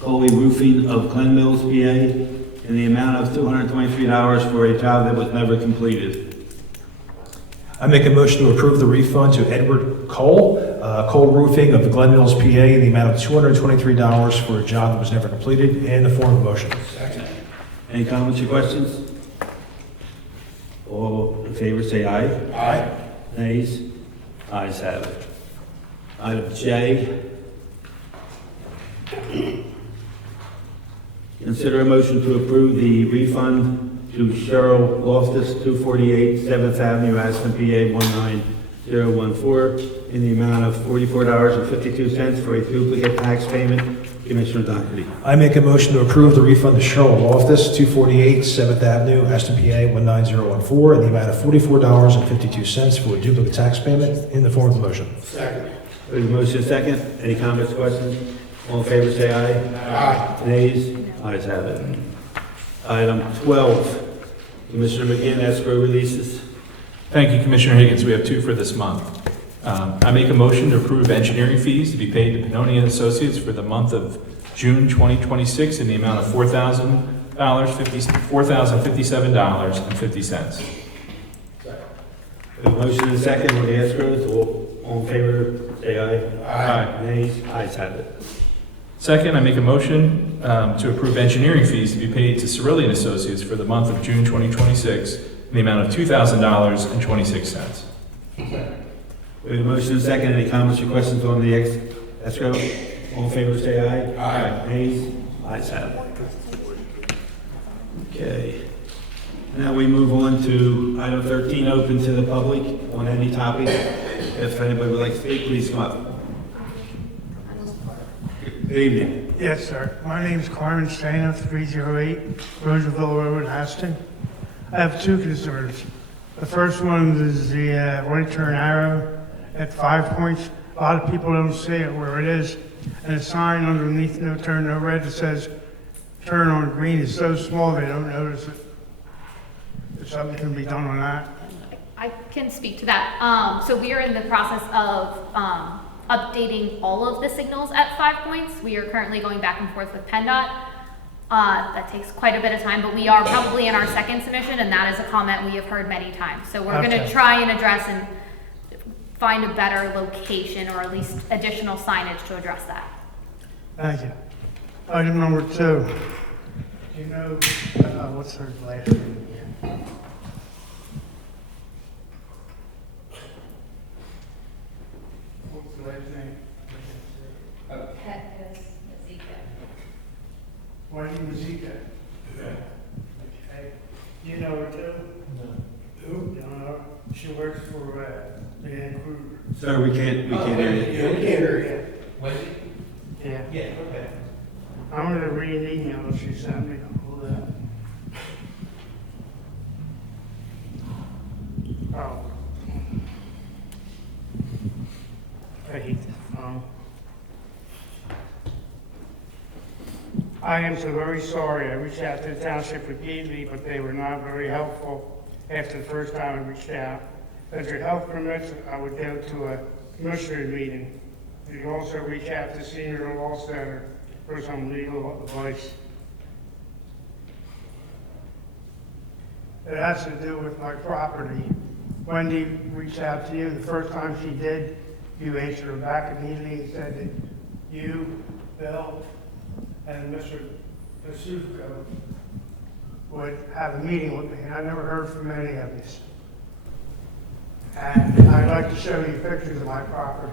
Roofing of Glen Mills, PA, in the amount of $223 for a job that was never completed. I make a motion to approve the refund to Edward Cole Roofing of Glen Mills, PA, in the amount of $223 for a job that was never completed, in the form of a motion. Second. Any comments or questions? All in favor, say aye. Aye. Nays? Ayes have it. Item J, consider a motion to approve the refund to Cheryl Loftus, 248 7th Avenue, Aston, PA 19014, in the amount of $44.52 for a duplicate tax payment. Commissioner Doherty. I make a motion to approve the refund to Cheryl Loftus, 248 7th Avenue, Aston, PA 19014, in the amount of $44.52 for a duplicate tax payment, in the form of a motion. Second. We have a motion and a second. Any comments, questions? All in favor, say aye. Aye. Nays? Ayes have it. Item 12, Commissioner McGinn, escrow releases. Thank you, Commissioner Higgins. We have two for this month. I make a motion to approve engineering fees to be paid to Pannoni and Associates for the month of June 2026 in the amount of $4,057.50. We have a motion and a second on the escrows. All in favor, say aye. Aye. Nays? Ayes have it. Second, I make a motion to approve engineering fees to be paid to Cirilli and Associates for the month of June 2026 in the amount of $2,000.26. We have a motion and a second. Any comments or questions on the escrow? All in favor, say aye. Aye. Nays? Ayes have it. Okay. Now we move on to item 13, open to the public on any topic. If anybody would like to speak, please come up. Good evening. Yes, sir. My name is Carmen Stano, 308 Roosevelt Road, Aston. I have two concerns. The first one is the right turn arrow at 5 points. A lot of people don't see it where it is. And a sign underneath no turn, no red that says turn on green is so small they don't notice it. If something can be done on that. I can speak to that. So we are in the process of updating all of the signals at 5 points. We are currently going back and forth with PennDOT. That takes quite a bit of time, but we are probably in our second submission, and that is a comment we have heard many times. So we're going to try and address and find a better location, or at least additional signage to address that. Thank you. Item number 2. Do you know, what's her last name again? What's the last name? Wendy Mazika. Okay. You know her too? No. Who? You don't know her? She works for Dan Kruger. Sir, we can't hear you. You can't hear you. Wendy? Yeah. Yeah, okay. I'm gonna read an email she sent me. Hold on. Oh. I hate this phone. I am so very sorry. I reached out to the township repeatedly, but they were not very helpful after the first time I reached out. As your health permits, I would go to a commissioner meeting. You can also reach out to Senior Law Center for some legal advice. It has to do with my property. Wendy reached out to you. The first time she did, you answered her back immediately and said that you, Bill, and Mr. Pasuco would have a meeting with me. I never heard from any of you. And I'd like to show you pictures of my property.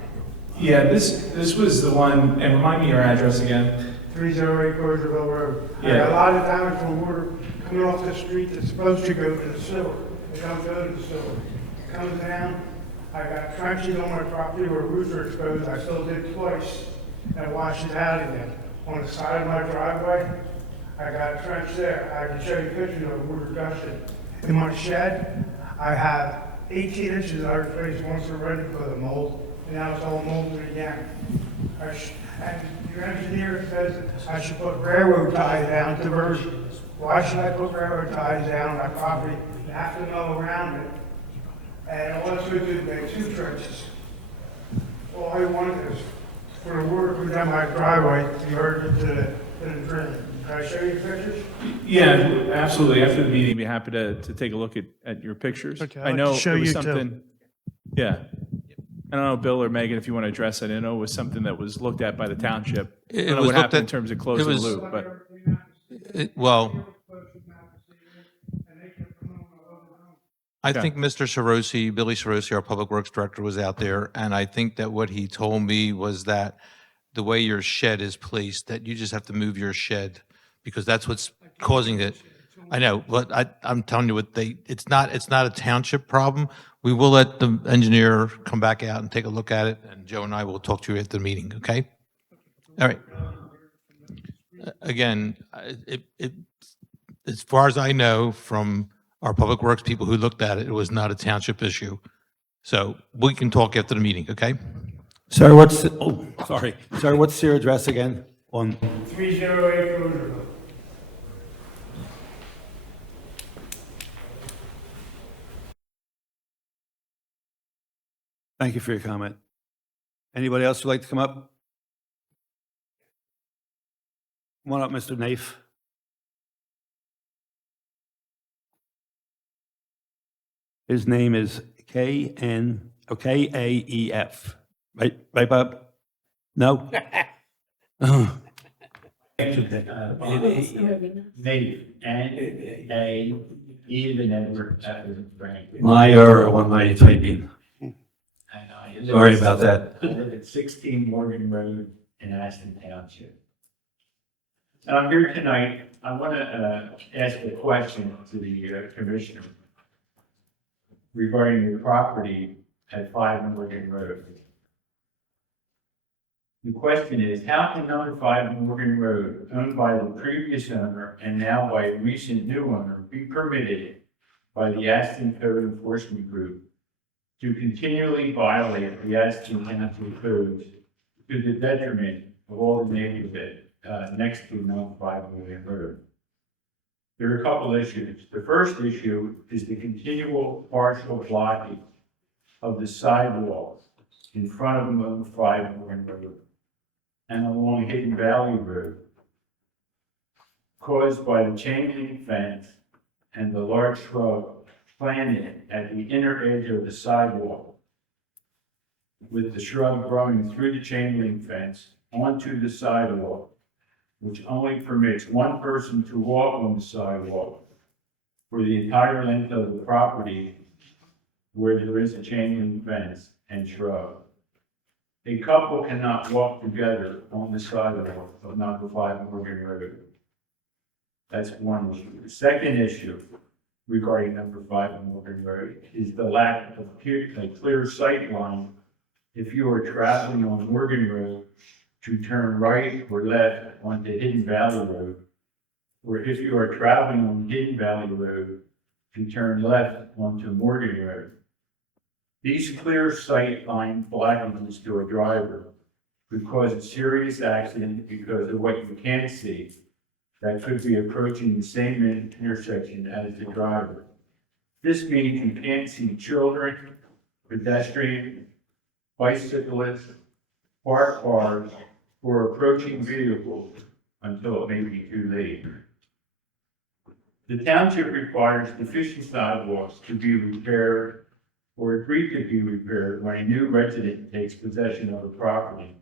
Yeah, this was the one, and remind me your address again. 308 Roosevelt Road. I Yeah. got a lot of damage from water coming off the street that's supposed to go to the sewer. It don't go to the sewer. It comes down. I got trenches on my property where roofs are exposed. I still did twice, and it washes out again. On the side of my driveway, I got a trench there. I can show you pictures of water gushing. In my shed, I have 18 inches I replaced once already for the mold, and now it's all molded again. And your engineer says I should put railroad ties down diversion. Why should I put railroad ties down my property? You have to mow around it. And I also did make 2 trenches. All I want is for the water to come down my driveway to be diverted to the drain. Can I show you the pictures? Yeah, absolutely. After the meeting, I'd be happy to take a look at your pictures. Okay, I'd I like know to show it was you too. something. Yeah. I don't know, Bill or Megan, if you want to address it. I know it was something that was looked at by the township. I don't know what happened in terms of closing the loop, but. Well, I think Mr. Sarosi, Billy Sarosi, our Public Works Director, was out there, and I think that what he told me was that the way your shed is placed, that you just have to move your shed, because that's what's causing it. I know, but I'm telling you it's not a township problem. We will let the engineer come back out and take a look at it, and Joe and I will talk to you at the meeting, okay? All right. Again, as far as I know from our Public Works people who looked at it, it was not a township issue. So we can talk after the meeting, okay? Sir, what's your address again? On 308 Roosevelt. Thank you for your comment. Anybody else would like to come up? Come on up, Mr. Naif. His name is Kaeef. Right, Bob? No? Meyer on my typing. Sorry about that. I live at 16 Morgan Road in Aston Township. And I'm here tonight I want to ask a question to the commissioner regarding the property at 5 Morgan Road. The question is, how can number 5 Morgan Road, owned by the previous owner and now by a recent new owner, be permitted by the Aston Code Enforcement Group to continually violate the Aston Township codes to the detriment of all the neighborhood next to number 5 Morgan Road? There are a couple issues. The first issue is the continual partial blocking of the sidewalk in front of number 5 Morgan Road and along Hidden Valley Road, caused by the chain link fence and the large shrub planted at the inner edge of the sidewalk, with the shrub growing through the chain link fence onto the sidewalk, which only permits one person to walk on the sidewalk for the entire length of the property where there is a chain link fence and shrub. A couple cannot walk together on the sidewalk of number 5 Morgan Road. That's one issue. The second issue regarding number 5 Morgan Road is the lack of a clear sight line if you are traveling on Morgan Road to turn right or left onto Hidden Valley Road, or if you are traveling on Hidden Valley Road to turn left onto Morgan Road. These clear sight line blockings to a driver could cause a serious accident because of what you can't see that could be approaching the same intersection as the driver. This means you can't see children, pedestrians, bicyclists, parked cars, or approaching vehicles until it may be too late. The township requires deficient sidewalks to be repaired or agree to be repaired when a new resident takes possession of the property.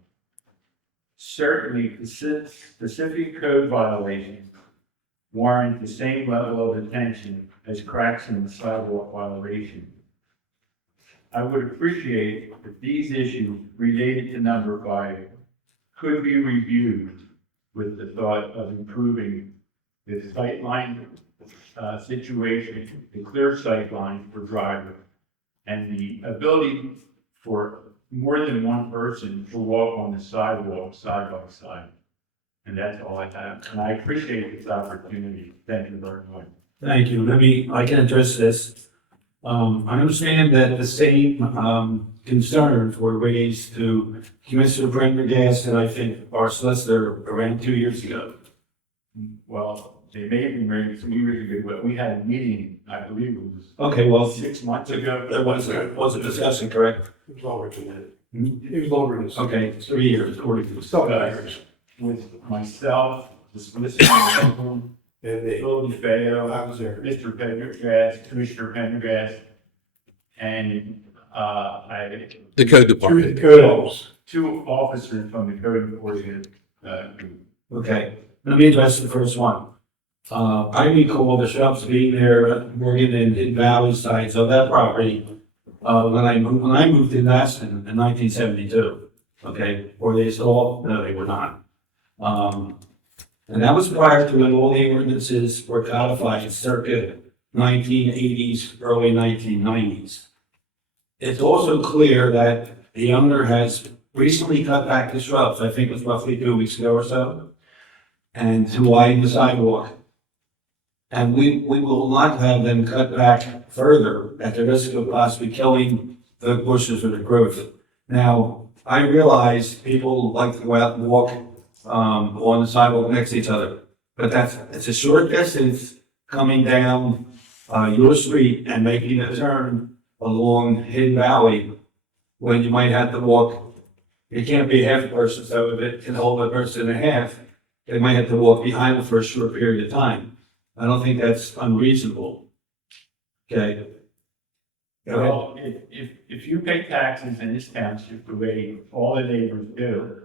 Certainly, specific code violations warrant the same level of attention as cracks in the sidewalk violation. I would appreciate if these issues related to number 5 could be reviewed with the thought of improving the sightline situation, the clear sightline for drivers, and the ability for more than one person to walk on the sidewalk side by side. And that's all I have. And I appreciate this opportunity. Thank you very much. Thank you. I can address this. I understand that the same concerns were raised to Commissioner Prendergast and I think our solicitor around 2 years ago. Well, they may have been raised 2 years ago, but we had a meeting, I believe it was Okay, well, 6 months ago. there was a discussion, correct? It was longer than that. It was longer than that. Okay, 3 years, according to the Still got years. With myself, the solicitor general, And they, Phil DeFeo, I was there. Mr. Pendergast, Commissioner Pendergast, and The code department. Two code officers. 2 officers from the code enforcement group. Okay, let me address the first one. I recall the shrubs being there at Morgan and Hidden Valley sides of that property when I moved in Aston in 1972. Okay, were they installed? No, they were not. And that was prior to when all the ordinances were codified circa 1980s, early 1990s. It's also clear that the owner has recently cut back the shrubs, I think it was roughly 2 weeks ago or so, and to widen the sidewalk. And we will not have them cut back further at the risk of possibly killing the bushes or the growth. Now, I realize people like to go out and walk on the sidewalk next to each other, but it's a short distance coming down your street and making a turn along Hidden Valley when you might have to walk. It can't be half a person, so if it can hold a person and a half, they might have to walk behind them for a short period of time. I don't think that's unreasonable. Okay. Go ahead. Well, if you pay taxes in this township the way all the neighbors do,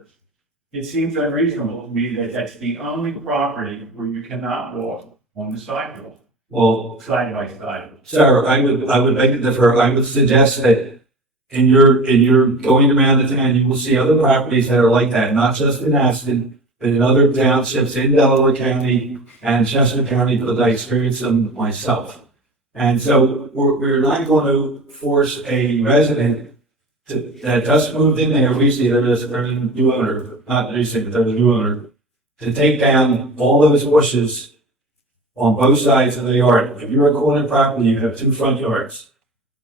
it seems unreasonable to me that that's the only property where you cannot walk on the sidewalk, Well, side by side. sir, I would beg to differ. I would suggest that in your going around the town, you will see other properties that are like that, not just in Aston, but in other townships in Delaware County and Chester County, because I experienced them myself. And so we're not going to force a resident that just moved in there recently, they're the new owner, not recently, but they're the new owner, to take down all those bushes on both sides of the yard. If you're a corner property, you have 2 front yards,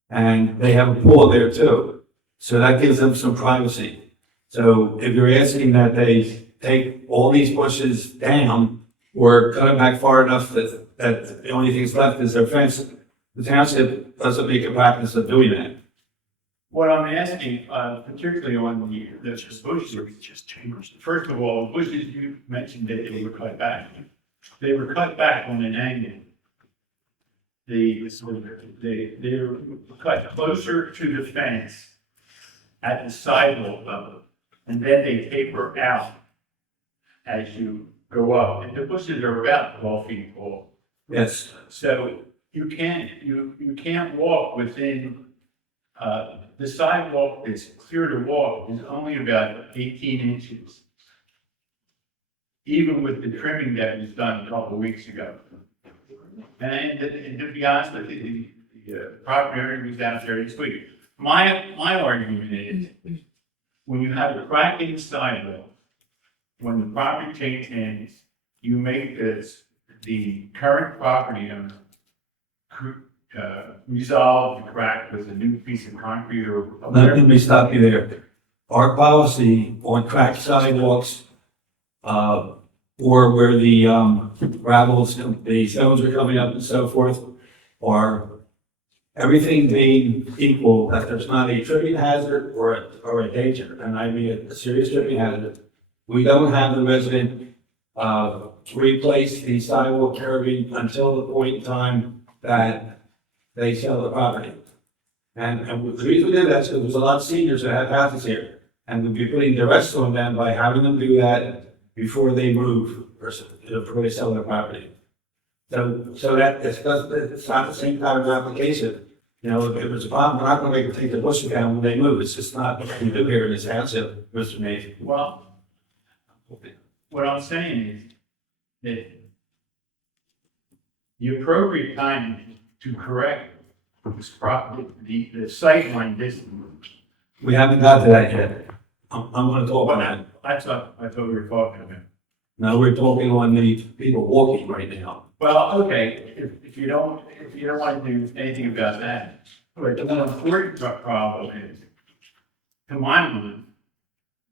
and they have a pool there too. So that gives them some privacy. So if you're asking that they take all these bushes down or cut them back far enough that the only thing that's left is their fence, the township doesn't make a practice of doing that. What I'm asking, particularly on the bushes, are just changed. First of all, bushes you mentioned that they were cut back. They were cut back on an angle. They were cut closer to the fence at the sidewalk level, and then they taper out as you go up. And the bushes are about 12 feet tall. Yes. So you can't walk within, the sidewalk that's clear to walk is only about 18 inches. Even with the trimming that was done a couple of weeks ago. And to be honest with you, the property owner was down there this week. My argument is, when you have a crack in the sidewalk, when the property change hands, you make the current property owner resolve the crack with a new piece of concrete or Let me stop you there. Our policy on cracked sidewalks, or where the gravels, the stones are coming up and so forth, are everything being equal, that there's not a tripping hazard or a danger, and I mean a serious tripping hazard. We don't have the resident replace the sidewalk curbing until the point in time that they sell the property. And the reason we did that is because there's a lot of seniors that have houses here, and we'd be putting duress on them by having them do that before they move, or before they sell their property. So that it's not the same kind of application. You know, if there's a problem, we're not going to make them take the bushes down when they move. It's just not what we do here in this township, Mr. Mays. Well, what I'm saying is that the appropriate time to correct this property, the sightline distance. We haven't got to that yet. I'm going to talk about that. I thought we were talking about. No, we're talking on the people walking right now. Well, okay, if you don't want to do anything about that, but the more important problem is, to my mind,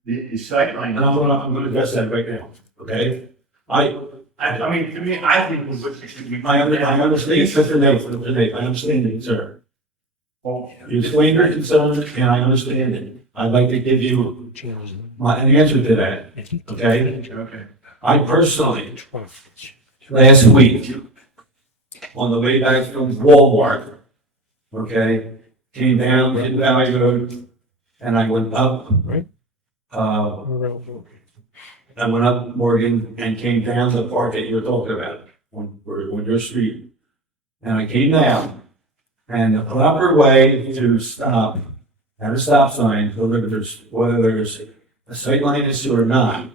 the sightline. And I'm going to address that right now, okay? I mean, to me, I think it should be. I understand, Mr. Nate, I understand the concern. Well, You explained your concern, and I understand it. I'd like to give you an answer to that, okay? Okay. I personally, last week, on the way back from Walmart, okay, came down Hidden Valley Road, and I went up, I went up Morgan and came down the part that you're talking about, on your street. And I came down, and the proper way to stop at a stop sign, whether there's a sight line issue or not,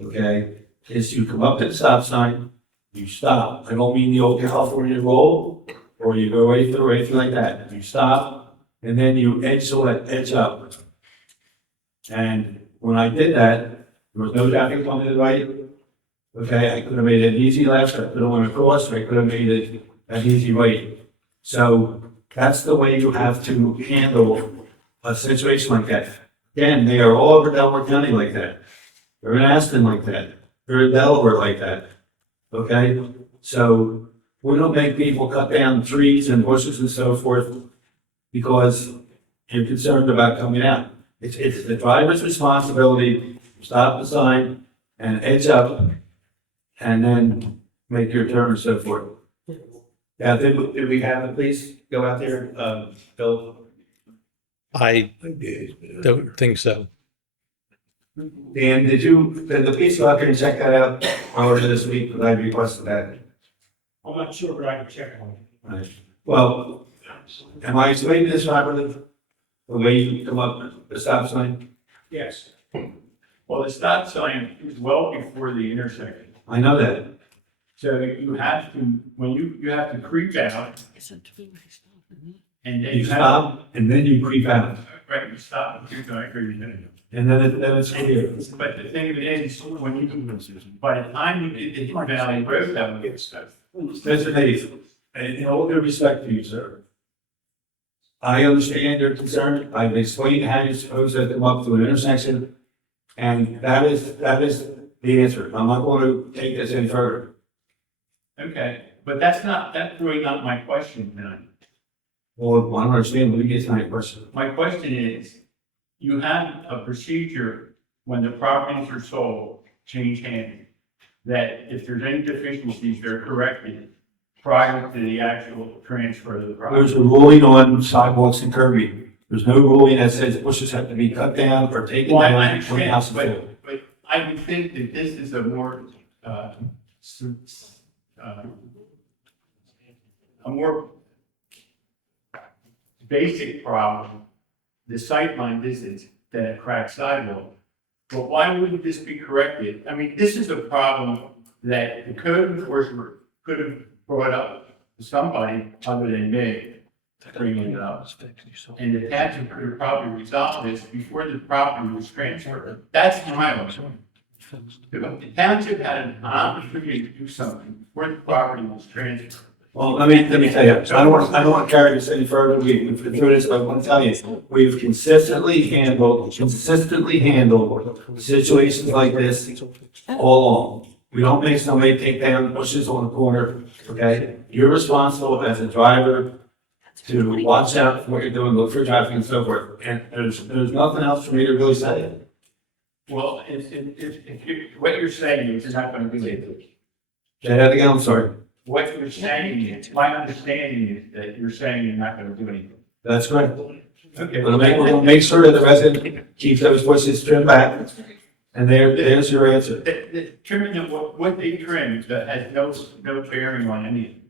okay, is you come up to the stop sign, you stop. I don't mean the old California roll, or you go right through or anything like that. You stop, and then you edge up. And when I did that, there was no traffic coming to the right. Okay, I could have made it an easy left, I could have went across, or I could have made it an easy right. So that's the way you have to handle a situation like that. Again, they are all over Delaware County like that. They're in Aston like that. They're in Delaware like that. Okay? So we don't make people cut down trees and bushes and so forth because you're concerned about coming out. It's the driver's responsibility to stop the sign and edge up and then make your turn and so forth. Yeah, did we have it, please? Go out there, Bill. I don't think so. Dan, did the police go out there and check that out earlier this week? Because I requested that. I'm not sure, but I can check on it. Right. Well, am I explaining this properly? The way you come up the stop sign? Yes. Well, the stop sign is well before the intersection. I know that. So you have to, when you have to creep out. And then You stop, and then you creep out, Right, you stop, and keep going, and then it's clear. But the thing of it is, when you, by the time you get to Hidden Valley Road, that would get stuff. Mr. Hayes, in all due respect to you, sir, I understand your concern. I've explained how you're supposed to come up to an intersection, and that is the answer. I'm not going to take this any further. Okay, but that's really not my question tonight. Well, I don't understand, but you get to my question. My question is, you have a procedure when the properties are sold, change hands, that if there's any deficiencies, they're corrected prior to the actual transfer of the property. There's a ruling on sidewalks and curbing. There's no ruling that says bushes have to be cut down or taken Well, I down when the house is understand, sold. but I would think that this is a more, a more basic problem, the sightline visits, than a cracked sidewalk. But why wouldn't this be corrected? I mean, this is a problem that the code enforcement could have brought up to somebody other than me, bringing it up. And the township could have probably resolved this before the property was transferred. That's my opinion. The township had an opportunity to do something before the property was transferred. Well, let me tell you, I don't want to carry this any further. We've been through this, but I want to tell you, we've consistently handled situations like this all along. We don't make somebody take down bushes on the corner, okay? You're responsible as a driver to watch out for what you're doing, look for traffic and so forth. And there's nothing else for me to really say. Well, what you're saying is you're not going to do it. Say that again, I'm sorry. What you're saying is, my understanding is that you're saying you're not going to do anything. That's correct. Okay. We're gonna make sure that the resident keeps those bushes trimmed back. And there's your answer. The trimming of what they trimmed that has no bearing on anything.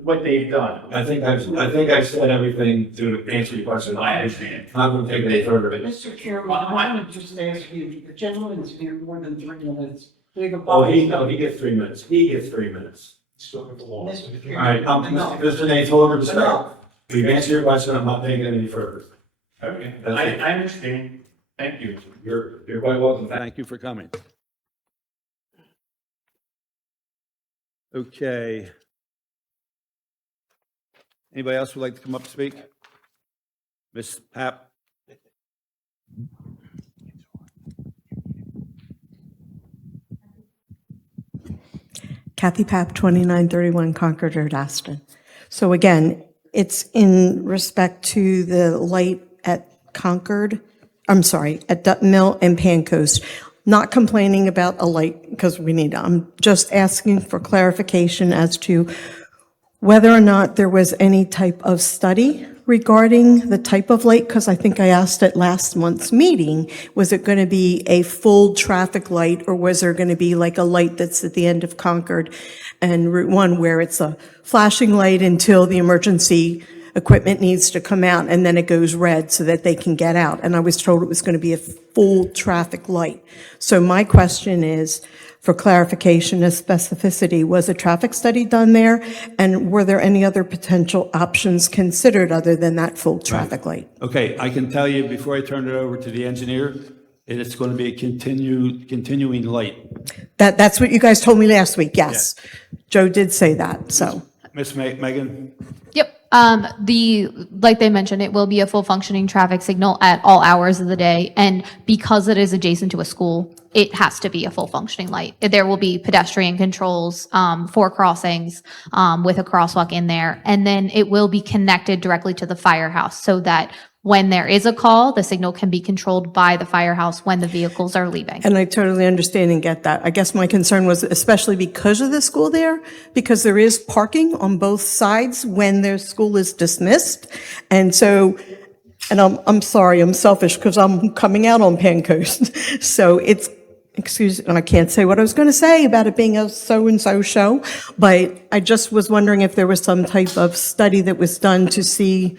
What they've done. I think I've said everything to answer your question. I understand. I'm not going to take it any further. Mr. Chairman, I want to just ask you, the gentleman's here more than 3 minutes. Oh, he gets 3 minutes. He gets 3 minutes. All right, Mr. Nate, hold over to stop. We've answered your question. I'm not taking it any further. Okay, That's it. I understand. Thank you. You're quite welcome. Thank you for coming. Okay. Anybody else would like to come up and speak? Ms. Papp? Kathy Papp, 2931 Concord Road, Aston. So again, it's in respect to the light at Concord, at Dutton Mill and Pancoast. Not complaining about a light because I'm just asking for clarification as to whether or not there was any type of study regarding the type of light, because I think I asked at last month's meeting, was it going to be a full traffic light, or was there going to be like a light that's at the end of Concord and Route 1 where it's a flashing light until the emergency equipment needs to come out and then it goes red so that they can get out? And I was told it was going to be a full traffic light. So my question is, for clarification and specificity, was a traffic study done there? And were there any other potential options considered other than that full traffic light? Okay, I can tell you before I turn it over to the engineer, it's going to be a continuing light. That's what you guys told me last week, yes. Joe did say that, so. Miss Megan? Yep. Like they mentioned, it will be a full functioning traffic signal at all hours of the day. And because it is adjacent to a school, it has to be a full functioning light. There will be pedestrian controls, for crossings, with a crosswalk in there. And then it will be connected directly to the firehouse so that when there is a call, the signal can be controlled by the firehouse when the vehicles are leaving. And I totally understand and get that. I guess my concern was especially because of the school there, because there is parking on both sides when their school is dismissed. And so, and I'm sorry, I'm selfish because I'm coming out on Pancoast. So it's, and I can't say what I was going to say about it being a so-and-so show, but I just was wondering if there was some type of study that was done to see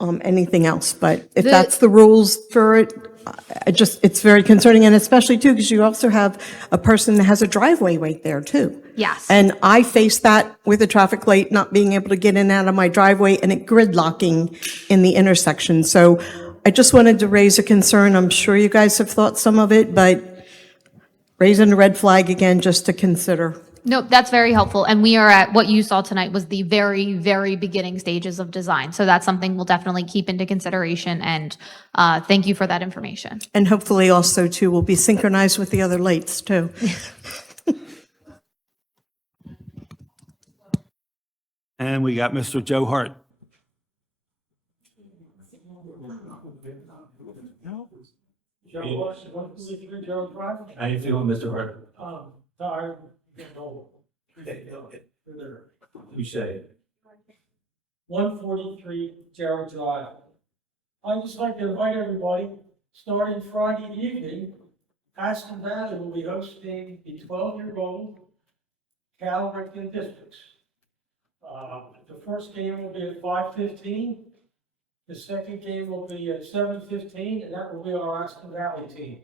anything else. But if that's the rules for it, it's very concerning, and especially too, because you also have a person that has a driveway right there too. Yes. And I face that with a traffic light, not being able to get in and out of my driveway and it gridlocking in the intersection. So I just wanted to raise a concern. I'm sure you guys have thought some of it, but raising a red flag again, just to consider. Nope, that's very helpful. And we are at, what you saw tonight was the very, very beginning stages of design. So that's something we'll definitely keep into consideration, and thank you for that information. And hopefully also too, will be synchronized with the other lights too. And we got Mr. Joe Hart. How you feeling, Mr. Hart? Tired, getting old. You say. 143 Gerald Drive. I'd just like to invite everybody, starting Friday evening, Aston Valley will be hosting the 12-year-old Cal Ripken Districts. The first game will be at 5:15. The second game will be at 7:15, and that will be our Aston Valley team.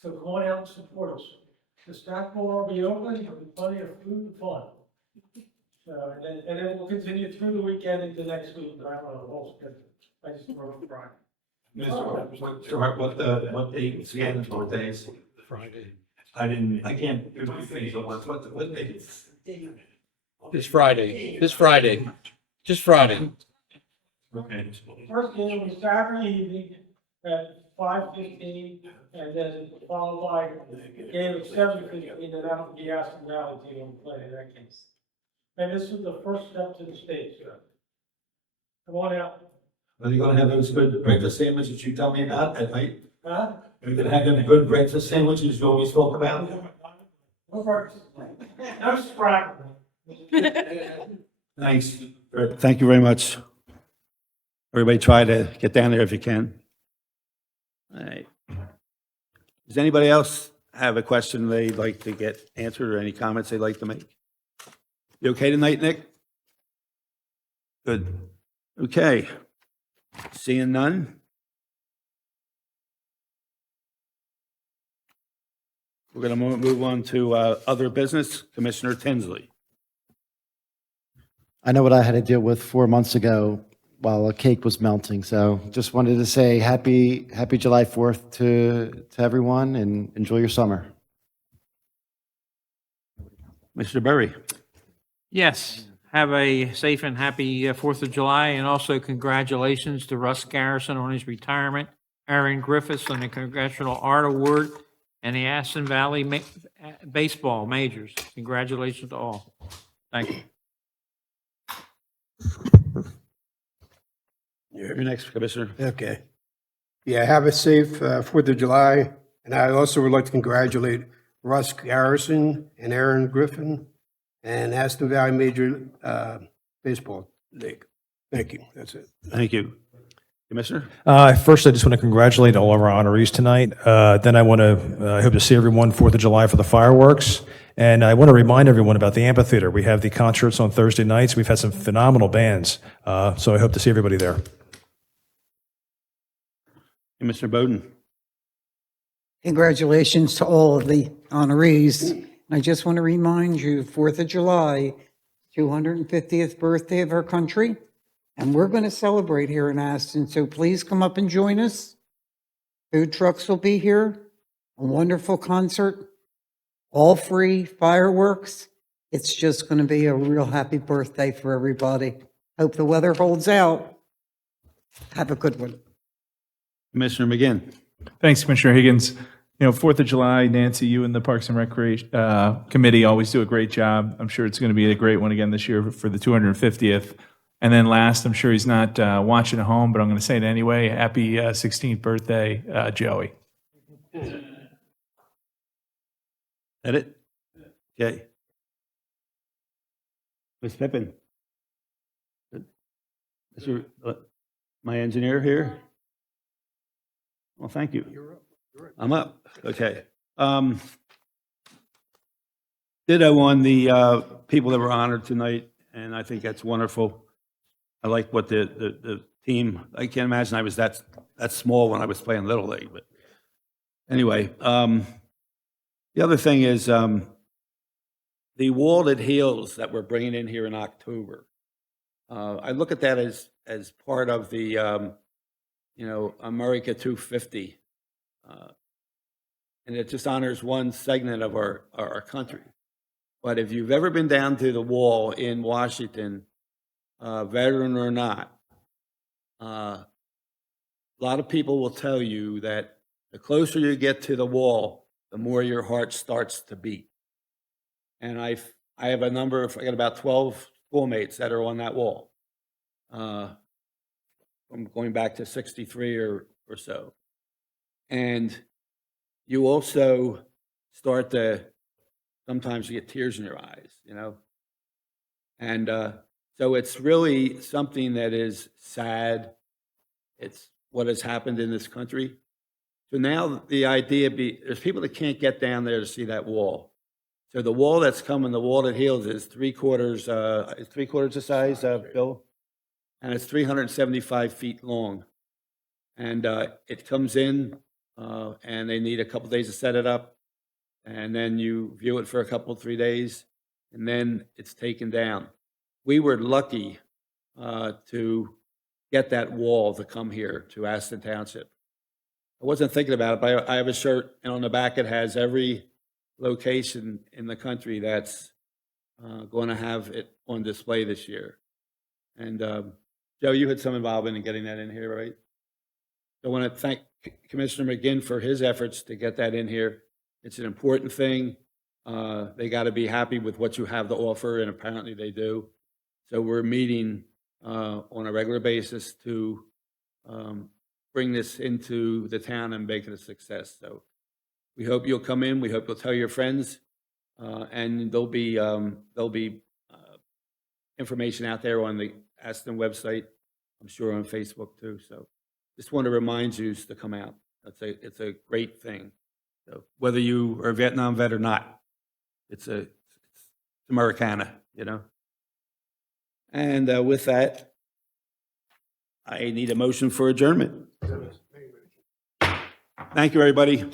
So come on out and support us. The snack bar will be open, there'll be plenty of food and fun. And then we'll continue through the weekend into next week, but I don't know the whole schedule. I just wrote Friday. Mr. Hart, what dates again, what days? Friday. I can't do my things, but what dates? This Friday. Just Friday. Okay. First game will be Saturday evening at 5:15, and then followed by a game at 7:15, and that'll be Aston Valley team will play in that game. And this is the first step to the stage, sir. Come on out. Are you gonna have those good breakfast sandwiches you tell me about at night? Huh? Are you gonna have them good breakfast sandwiches you always talk about? No breakfast. No scrap. Thanks. Thank you very much. Everybody try to get down there if you can. All right. Does anybody else have a question they'd like to get answered or any comments they'd like to make? You okay tonight, Nick? Good. Okay. Seeing none? We're going to move on to other business. Commissioner Tinsley. I know what I had to deal with 4 months ago while a cake was melting. So just wanted to say happy July 4th to everyone and enjoy your summer. Mr. Berry. Yes, have a safe and happy 4th of July, and also congratulations to Russ Garrison on his retirement, Aaron Griffiths on the Congressional Art Award, and the Aston Valley Baseball Majors. Congratulations to all. Thank you. You're next, Commissioner. Okay. Yeah, have a safe 4th of July. And I also would like to congratulate Russ Garrison and Aaron Griffin and Aston Valley Major Baseball League. Thank you. That's it. Thank you. Commissioner? First, I just want to congratulate all of our honorees tonight. Then I want to, I hope to see everyone 4th of July for the fireworks. And I want to remind everyone about the amphitheater. We have the concerts on Thursday nights. We've had some phenomenal bands. So I hope to see everybody there. Commissioner Bowden. Congratulations to all of the honorees. I just want to remind you, 4th of July, 250th birthday of our country, and we're going to celebrate here in Aston, so please come up and join us. Food trucks will be here, a wonderful concert, all free, fireworks. It's just going to be a real happy birthday for everybody. Hope the weather holds out. Have a good one. Commissioner McGinn. Thanks, Commissioner Higgins. You know, 4th of July, Nancy, you and the Parks and Recreation Committee always do a great job. I'm sure it's going to be a great one again this year for the 250th. And then last, I'm sure he's not watching at home, but I'm going to say it anyway. Happy 16th birthday, Joey. That it? Okay. Ms. Pippin. Mr. My engineer here? Well, thank you. I'm up. Okay. Ditto on the people that were honored tonight, and I think that's wonderful. I like what the team. I can't imagine I was that small when I was playing Little League, but anyway, the other thing is, the wall that heals that we're bringing in here in October. I look at that as part of the, America 250. And it just honors one segment of our country. But if you've ever been down to the wall in Washington, veteran or not, a lot of people will tell you that the closer you get to the wall, the more your heart starts to beat. And I have a number of, I got about 12 schoolmates that are on that wall. I'm going back to 63 or so. And you also start to, sometimes you get tears in your eyes, And so it's really something that is sad. It's what has happened in this country. So now the idea there's people that can't get down there to see that wall. So the wall that's coming, the wall that heals is 3/4, it's 3/4 the size, Bill? And it's 375 feet long. And it comes in, and they need a couple days to set it up. And then you view it for a couple, 3 days, and then it's taken down. We were lucky to get that wall to come here to Aston Township. I wasn't thinking about it, but I have a shirt, and on the back it has every location in the country that's going to have it on display this year. And Joe, you had some involvement in getting that in here, right? I want to thank Commissioner McGinn for his efforts to get that in here. It's an important thing. They got to be happy with what you have to offer, and apparently they do. So we're meeting on a regular basis to bring this into the town and make it a success. So we hope you'll come in. We hope you'll tell your friends, and there'll be information out there on the Aston website. I'm sure on Facebook too. So just want to remind you to come out. It's a great thing. So whether you are a Vietnam vet or not, it's Americana, And with that, I need a motion for adjournment. Thank you, everybody.